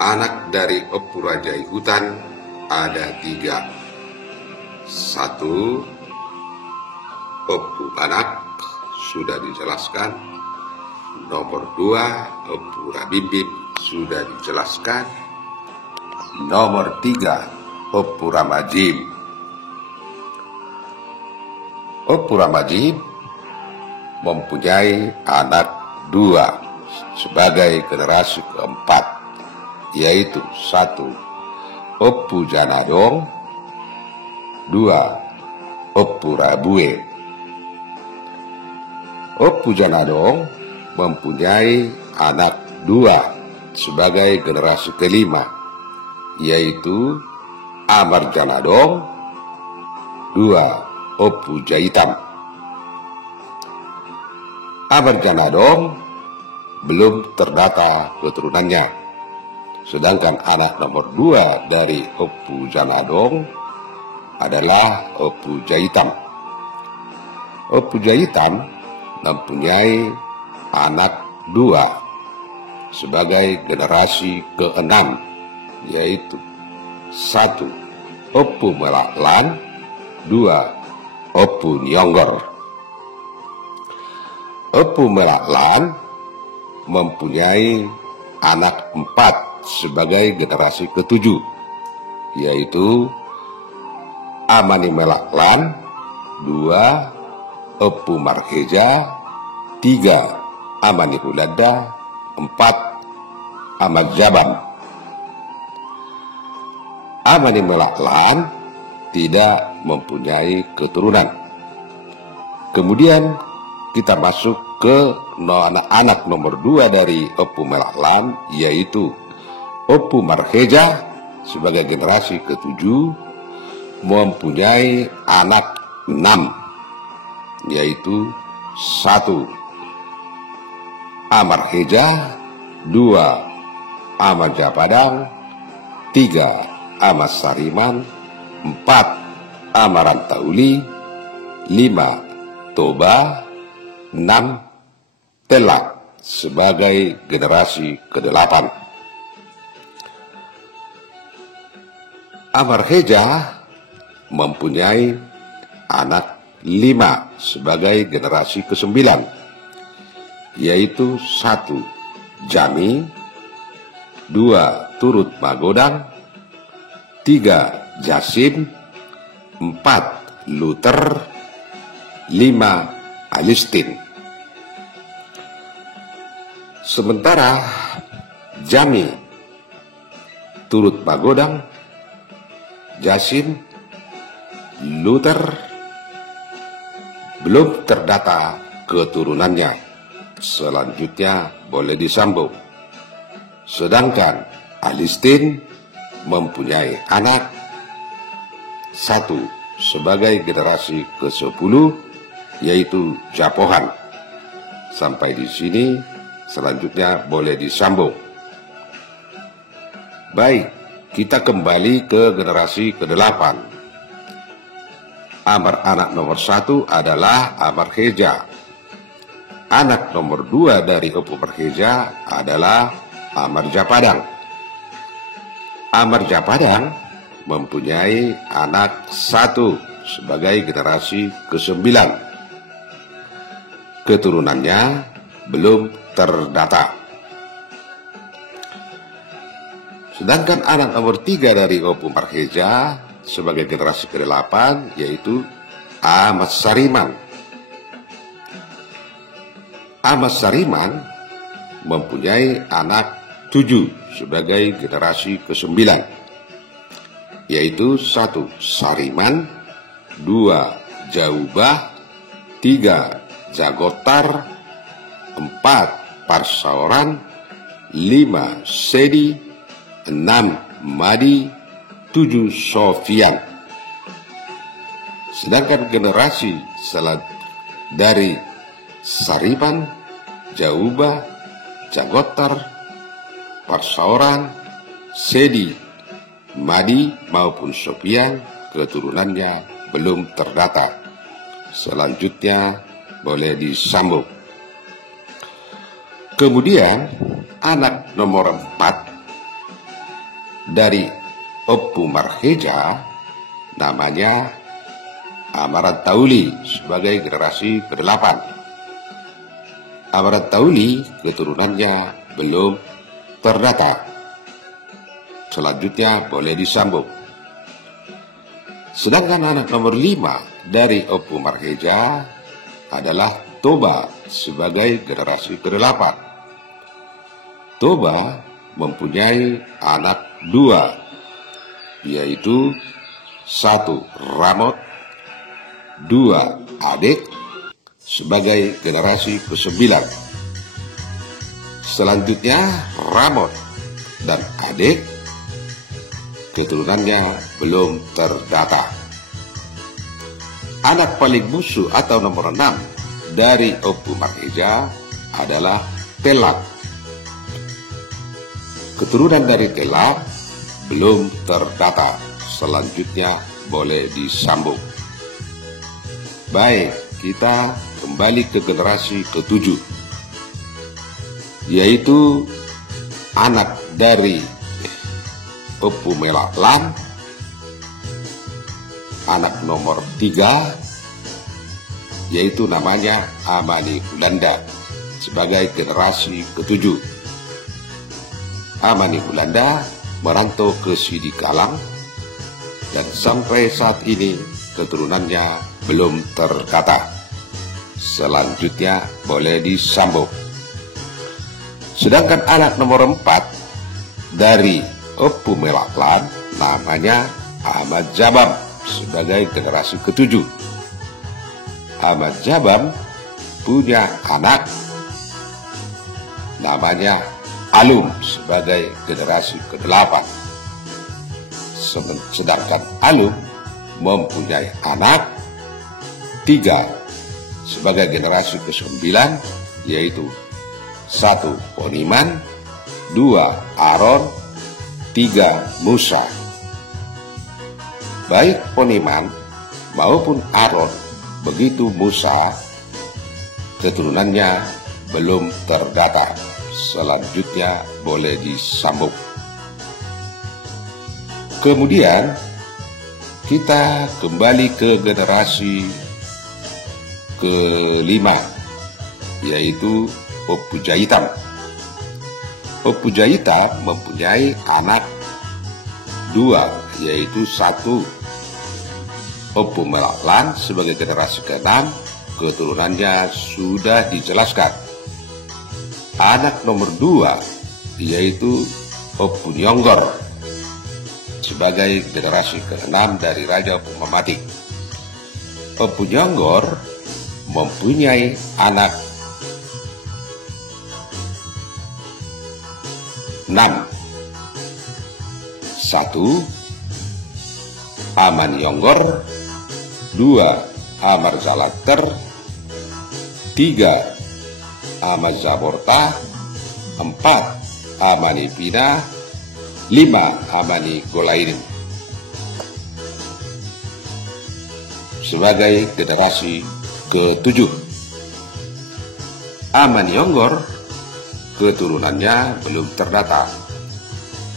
Anak dari Opu Raja Hutan ada 3. 1 Opu Banak sudah dijelaskan. Nomor 2 Opu Rabimbim sudah dijelaskan. Nomor 3 Opu Ramajim. Opu Ramajim mempunyai anak 2 sebagai generasi keempat, yaitu 1 Opu Janadong 2 Opu Rabue. Opu Janadong mempunyai anak 2 sebagai generasi kelima, yaitu Amar Janadong 2 Opu Jaitam. Amar Janadong belum terdata keturunannya, sedangkan anak nomor 2 dari Opu Janadong adalah Opu Jaitam. Opu Jaitam mempunyai anak 2 sebagai generasi ke-6, yaitu 1 Opu Melaklan 2 Opu Nyonggor. Opu Melaklan mempunyai anak 4 sebagai generasi ke-7, yaitu Amani Melaklan 2 Epu Marheja, 3 Amani Hulanda, 4 Ahmad Jaban. Amani Melaklan tidak mempunyai keturunan. Kemudian kita masuk ke anak nomor 2 dari Epu Melaklan, yaitu Epu Marheja sebagai generasi ke-7 mempunyai anak 6, yaitu 1 Amarheja, 2 Ahmad Japadang, 3 Ahmad Sariman, 4 Amarantauli, 5 Toba, 6 Telak sebagai generasi ke-8. Amarheja mempunyai anak 5 sebagai generasi ke-9, yaitu 1 Jami, 2 Turut Magodang, 3 Jasim, 4 Luther, 5 Alistin. Sementara Jami, Turut Magodang, Jasim, Luther belum terdata keturunannya, selanjutnya boleh disambung. Sedangkan Alistin mempunyai anak 1 sebagai generasi ke-10, yaitu Japohan. Sampai di sini, selanjutnya boleh disambung. Baik, kita kembali ke generasi ke-8. Anak nomor 1 adalah Amarheja. Anak nomor 2 dari Epu Marheja adalah Ahmad Japadang. Ahmad Japadang mempunyai anak 1 sebagai generasi ke-9. Keturunannya belum terdata. Sedangkan anak nomor 3 dari Epu Marheja sebagai generasi ke-8 yaitu Ahmad Sariman. Ahmad Sariman mempunyai anak 7 sebagai generasi ke-9, yaitu 1 Sariman, 2 Jaubah, 3 Jagotar, 4 Parsaoran, 5 Sedi, 6 Madi, 7 Sofian. Sedangkan generasi dari Sariman, Jaubah, Jagotar, Parsaoran, Sedi, Madi maupun Sofian keturunannya belum terdata. Selanjutnya boleh disambung. Kemudian anak nomor 4 dari Epu Marheja namanya Amarantauli sebagai generasi ke-8. Amarantauli keturunannya belum terdata. Selanjutnya boleh disambung. Sedangkan anak nomor 5 dari Epu Marheja adalah Toba sebagai generasi ke-8. Toba mempunyai anak 2, yaitu 1 Ramot, 2 Adik sebagai generasi ke-9. Selanjutnya Ramot dan Adik keturunannya belum terdata. Anak paling musuh atau nomor 6 dari Epu Marheja adalah Telak. Keturunan dari Telak belum terdata. Selanjutnya boleh disambung. Baik, kita kembali ke generasi ke-7, yaitu anak dari Epu Melaklan, anak nomor 3, yaitu namanya Amani Hulanda sebagai generasi ke-7. Amani Hulanda merantau ke Sidikalang dan sampai saat ini keturunannya belum terdata. selanjutnya boleh disambung. Sedangkan anak nomor 4 dari Opu Melaklan namanya Ahmad Jabam sebagai generasi ke-7. Ahmad Jabam punya anak namanya Alum sebagai generasi ke-8. Sedangkan Alum mempunyai anak 3 sebagai generasi ke-9, yaitu 1 Poniman, 2 Aron, 3 Musa. Baik Poniman maupun Aron, begitu Musa, keturunannya belum terdata. Selanjutnya boleh disambung. Kemudian kita kembali ke generasi ke-5, yaitu Opu Jaitam. Opu Jaitam mempunyai anak 2, yaitu 1 Opu Melaklan sebagai generasi ke-6. Keturunannya sudah dijelaskan. Anak nomor 2 yaitu Opu Nyonggor sebagai generasi ke-6 dari Raja Opu Mamatik. Opu Nyonggor mempunyai anak 6. 1 Aman Yonggor, 2 Amar Zalater, 3 Ahmad Zaborta, 4 Amani Pina, 5 Amani Golairin sebagai generasi ke-7. Aman Yonggor keturunannya belum terdata.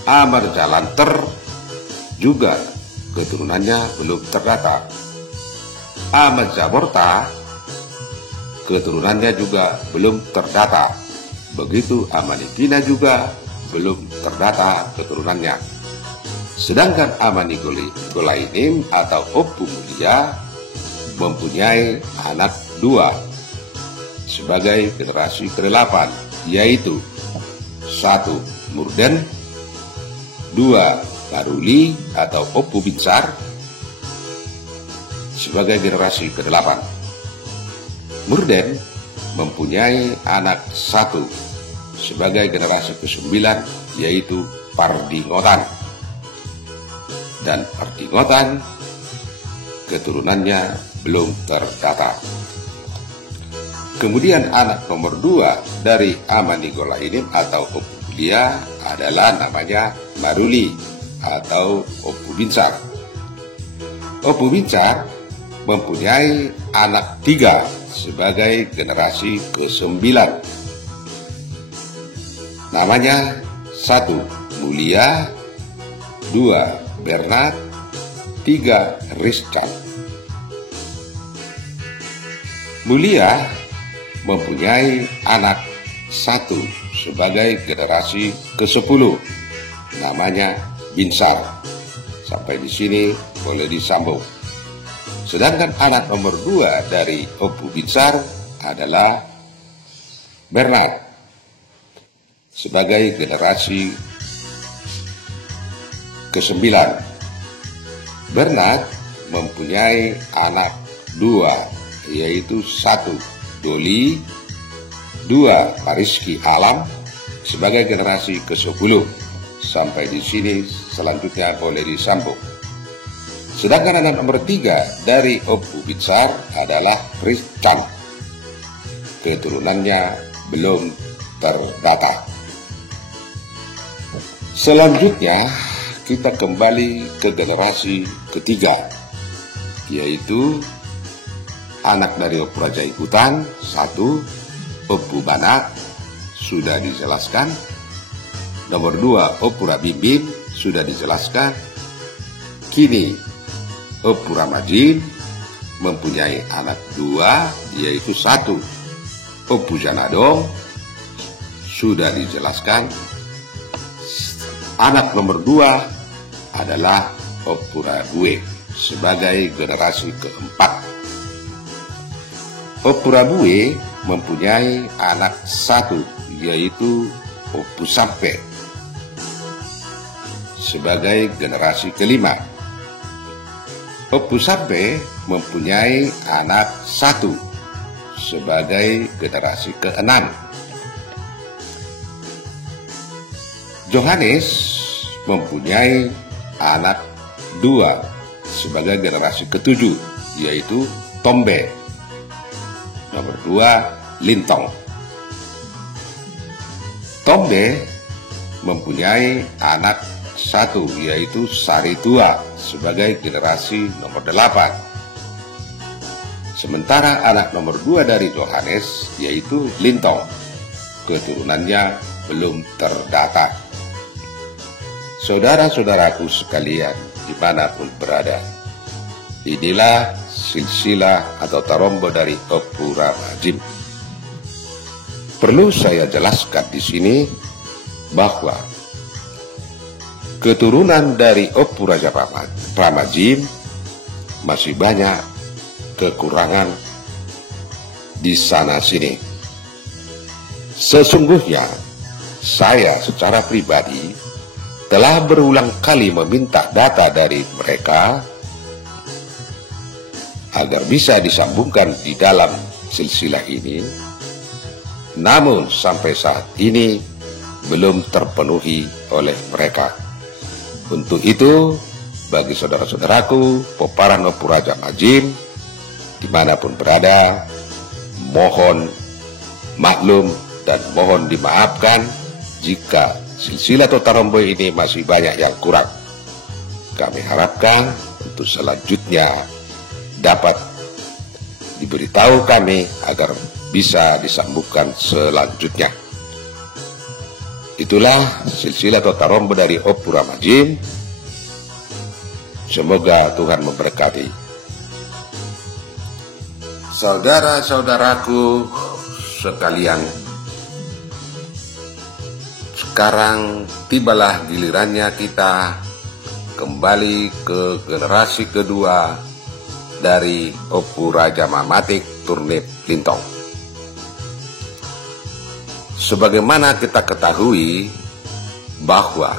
Amar Jalanter juga keturunannya belum terdata. Ahmad Zaborta keturunannya juga belum terdata. Begitu Amanipina juga belum terdata keturunannya. Sedangkan Amani Golainim atau Opu Mulia mempunyai anak 2 sebagai generasi ke-8, yaitu 1 Murden, 2 Baruli atau Opu Binsar sebagai generasi ke-8. Murden mempunyai anak 1 sebagai generasi ke-9, yaitu Pardingotan. Dan Pardingotan keturunannya belum terdata. Kemudian anak nomor 2 dari Amani Golainim atau Opu Mulia adalah namanya Maruli atau Opu Binsar. Opu Binsar mempunyai anak 3 sebagai generasi ke-9. Namanya 1 Mulia, 2 Bernard, 3 Rizcan. Mulia mempunyai anak 1 sebagai generasi ke-10. Namanya Binsar. Sampai di sini boleh disambung. Sedangkan anak nomor 2 dari Opu Binsar adalah Bernard sebagai generasi ke-9. Bernard mempunyai anak 2, yaitu 1 Doli, 2 Mariski Alam sebagai generasi ke-10. Sampai di sini selanjutnya boleh disambung. Sedangkan anak nomor 3 dari Opu Binsar adalah Rizcan. Keturunannya belum terdata. Selanjutnya kita kembali ke generasi ketiga, yaitu anak dari Opu Raja Ikutan. 1 Opu Banak sudah dijelaskan. Nomor 2 Opu Rabimbim sudah dijelaskan. Kini Opu Ramajin mempunyai anak 2, yaitu 1 Opu Janadong sudah dijelaskan. Anak nomor 2 adalah Opu Radue sebagai generasi ke-4. Opurabue mempunyai anak satu, yaitu Opusampe sebagai generasi kelima. Opusampe mempunyai anak satu sebagai generasi keenam. Johannes mempunyai anak dua sebagai generasi ketujuh, yaitu Tombe. Nomor 2, Lintong. Tombe mempunyai anak satu, yaitu Saritua sebagai generasi nomor 8. Sementara anak nomor 2 dari Johannes, yaitu Lintong, keturunannya belum terdata. Saudara-saudaraku sekalian, dimanapun berada, inilah silsilah atau tarombo dari Opuramajim. Perlu saya jelaskan di sini bahwa keturunan dari Opuramajim masih banyak kekurangan di sana sini. Sesungguhnya saya secara pribadi telah berulang kali meminta data dari mereka agar bisa disambungkan di dalam silsilah ini, namun sampai saat ini belum terpenuhi oleh mereka. Untuk itu, bagi saudara-saudaraku peparan Opuramajim dimanapun berada, mohon maklum dan mohon dimaafkan jika silsilah atau tarombo ini masih banyak yang kurang. Kami harapkan untuk selanjutnya dapat diberitahu kami agar bisa disambungkan selanjutnya. Itulah silsilah atau tarombo dari Opuramajim. Semoga Tuhan memberkati. Saudara-saudaraku sekalian, sekarang tibalah gilirannya kita kembali ke generasi kedua dari Opuramajim Turnip Lintong. Sebagaimana kita ketahui bahwa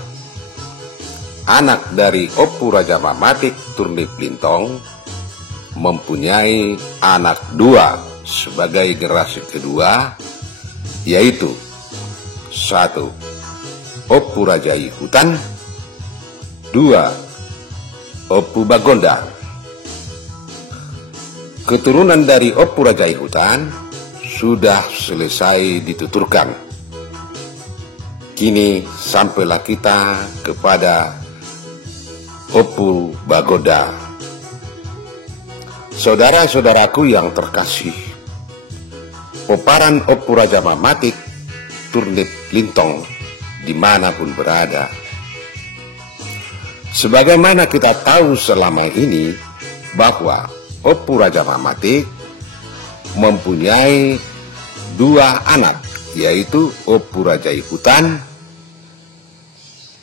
anak dari Opuramajim Turnip Lintong mempunyai anak dua sebagai generasi kedua, yaitu 1. Opurajayihutan, 2. Opubagonda. Keturunan dari Opurajayihutan sudah selesai dituturkan. Kini sampailah kita kepada Opubagonda. Saudara-saudaraku yang terkasih, peparan Opuramajim Turnip Lintong dimanapun berada, sebagaimana kita tahu selama ini bahwa Opuramajim mempunyai dua anak, yaitu Opurajayihutan,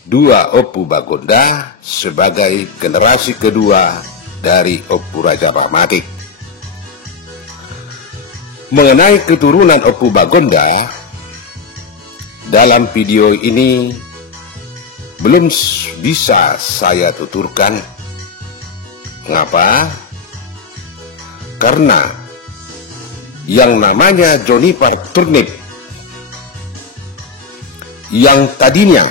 2 Opubagonda sebagai generasi kedua dari Opuramajim. Mengenai keturunan Opubagonda, dalam video ini belum bisa saya tuturkan. Mengapa? Karena yang namanya Juniper Turnip yang tadinya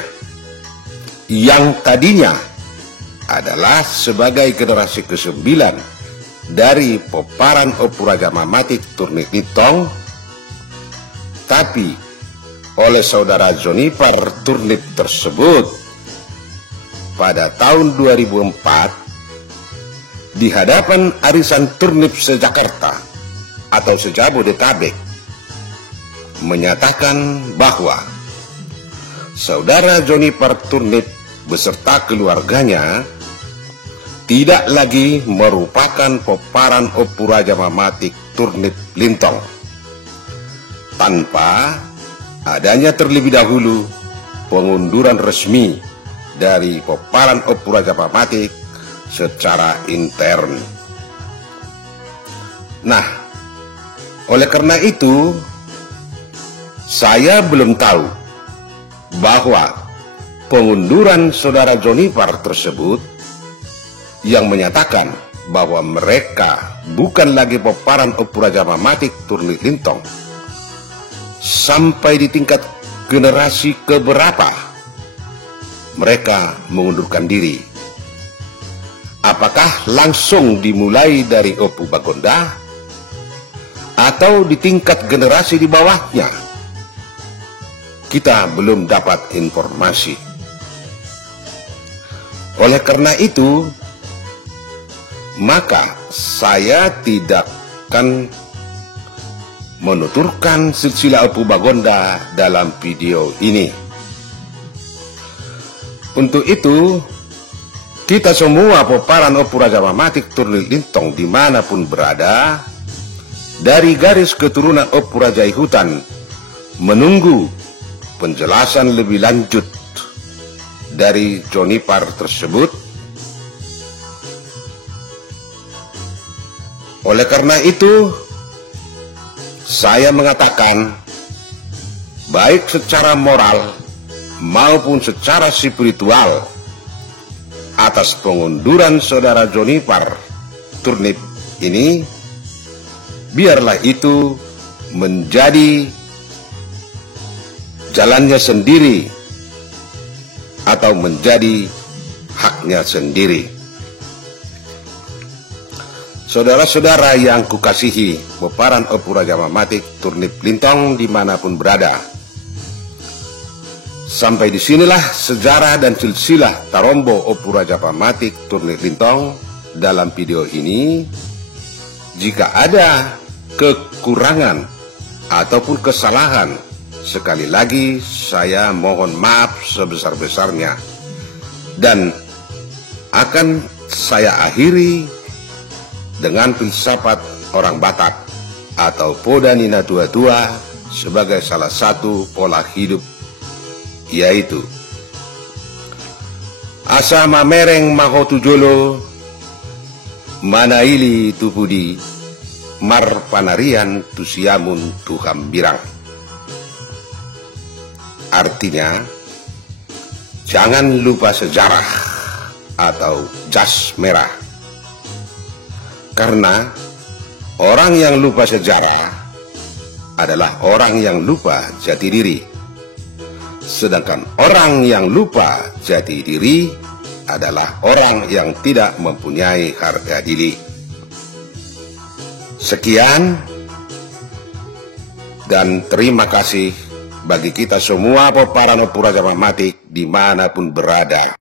adalah sebagai generasi ke-9 dari peparan Opuramajim Turnip Lintong, tapi oleh saudara Juniper Turnip tersebut pada tahun 2004 di hadapan Arisan Turnip se-Jakarta atau se-Jabodetabek menyatakan bahwa saudara Juniper Turnip beserta keluarganya tidak lagi merupakan peparan Opuramajim Turnip Lintong tanpa adanya terlebih dahulu pengunduran resmi dari peparan Opuramajim secara intern. Nah, Oleh karena itu, saya belum tahu bahwa pengunduran saudara Jonipar tersebut yang menyatakan bahwa mereka bukan lagi peparan Opuraja Mamatik Turnip Lintong sampai di tingkat generasi keberapa mereka mengundurkan diri. Apakah langsung dimulai dari Opu Bagonda atau di tingkat generasi di bawahnya? Kita belum dapat informasi. Oleh karena itu, maka saya tidak akan menuturkan silsilah Opu Bagonda dalam video ini. Untuk itu, kita semua peparan Opuraja Mamatik Turnip Lintong dimanapun berada, dari garis keturunan Opuraja Hutan, menunggu penjelasan lebih lanjut dari Jonipar tersebut. Oleh karena itu, saya mengatakan, baik secara moral maupun secara spiritual, atas pengunduran saudara Jonipar Turnip ini, biarlah itu menjadi jalannya sendiri atau menjadi haknya sendiri. Saudara-saudara yang kukasihi, peparan Opuraja Mamatik Turnip Lintong dimanapun berada, sampai disinilah sejarah dan silsilah Tarombo Opuraja Mamatik Turnip Lintong dalam video ini. Jika ada kekurangan ataupun kesalahan, sekali lagi saya mohon maaf sebesar-besarnya, dan akan saya akhiri dengan filsafat orang Batak atau Poda Nina Tua-Tua sebagai salah satu pola hidup, yaitu asa mamereng mahotujolo manaili tupudi mar panarian tusiamun tuhambirang. Artinya, jangan lupa sejarah atau jas merah, karena orang yang lupa sejarah adalah orang yang lupa jati diri, sedangkan orang yang lupa jati diri adalah orang yang tidak mempunyai harga diri. Sekian, dan terima kasih bagi kita semua peparan Opuraja Mamatik dimanapun berada.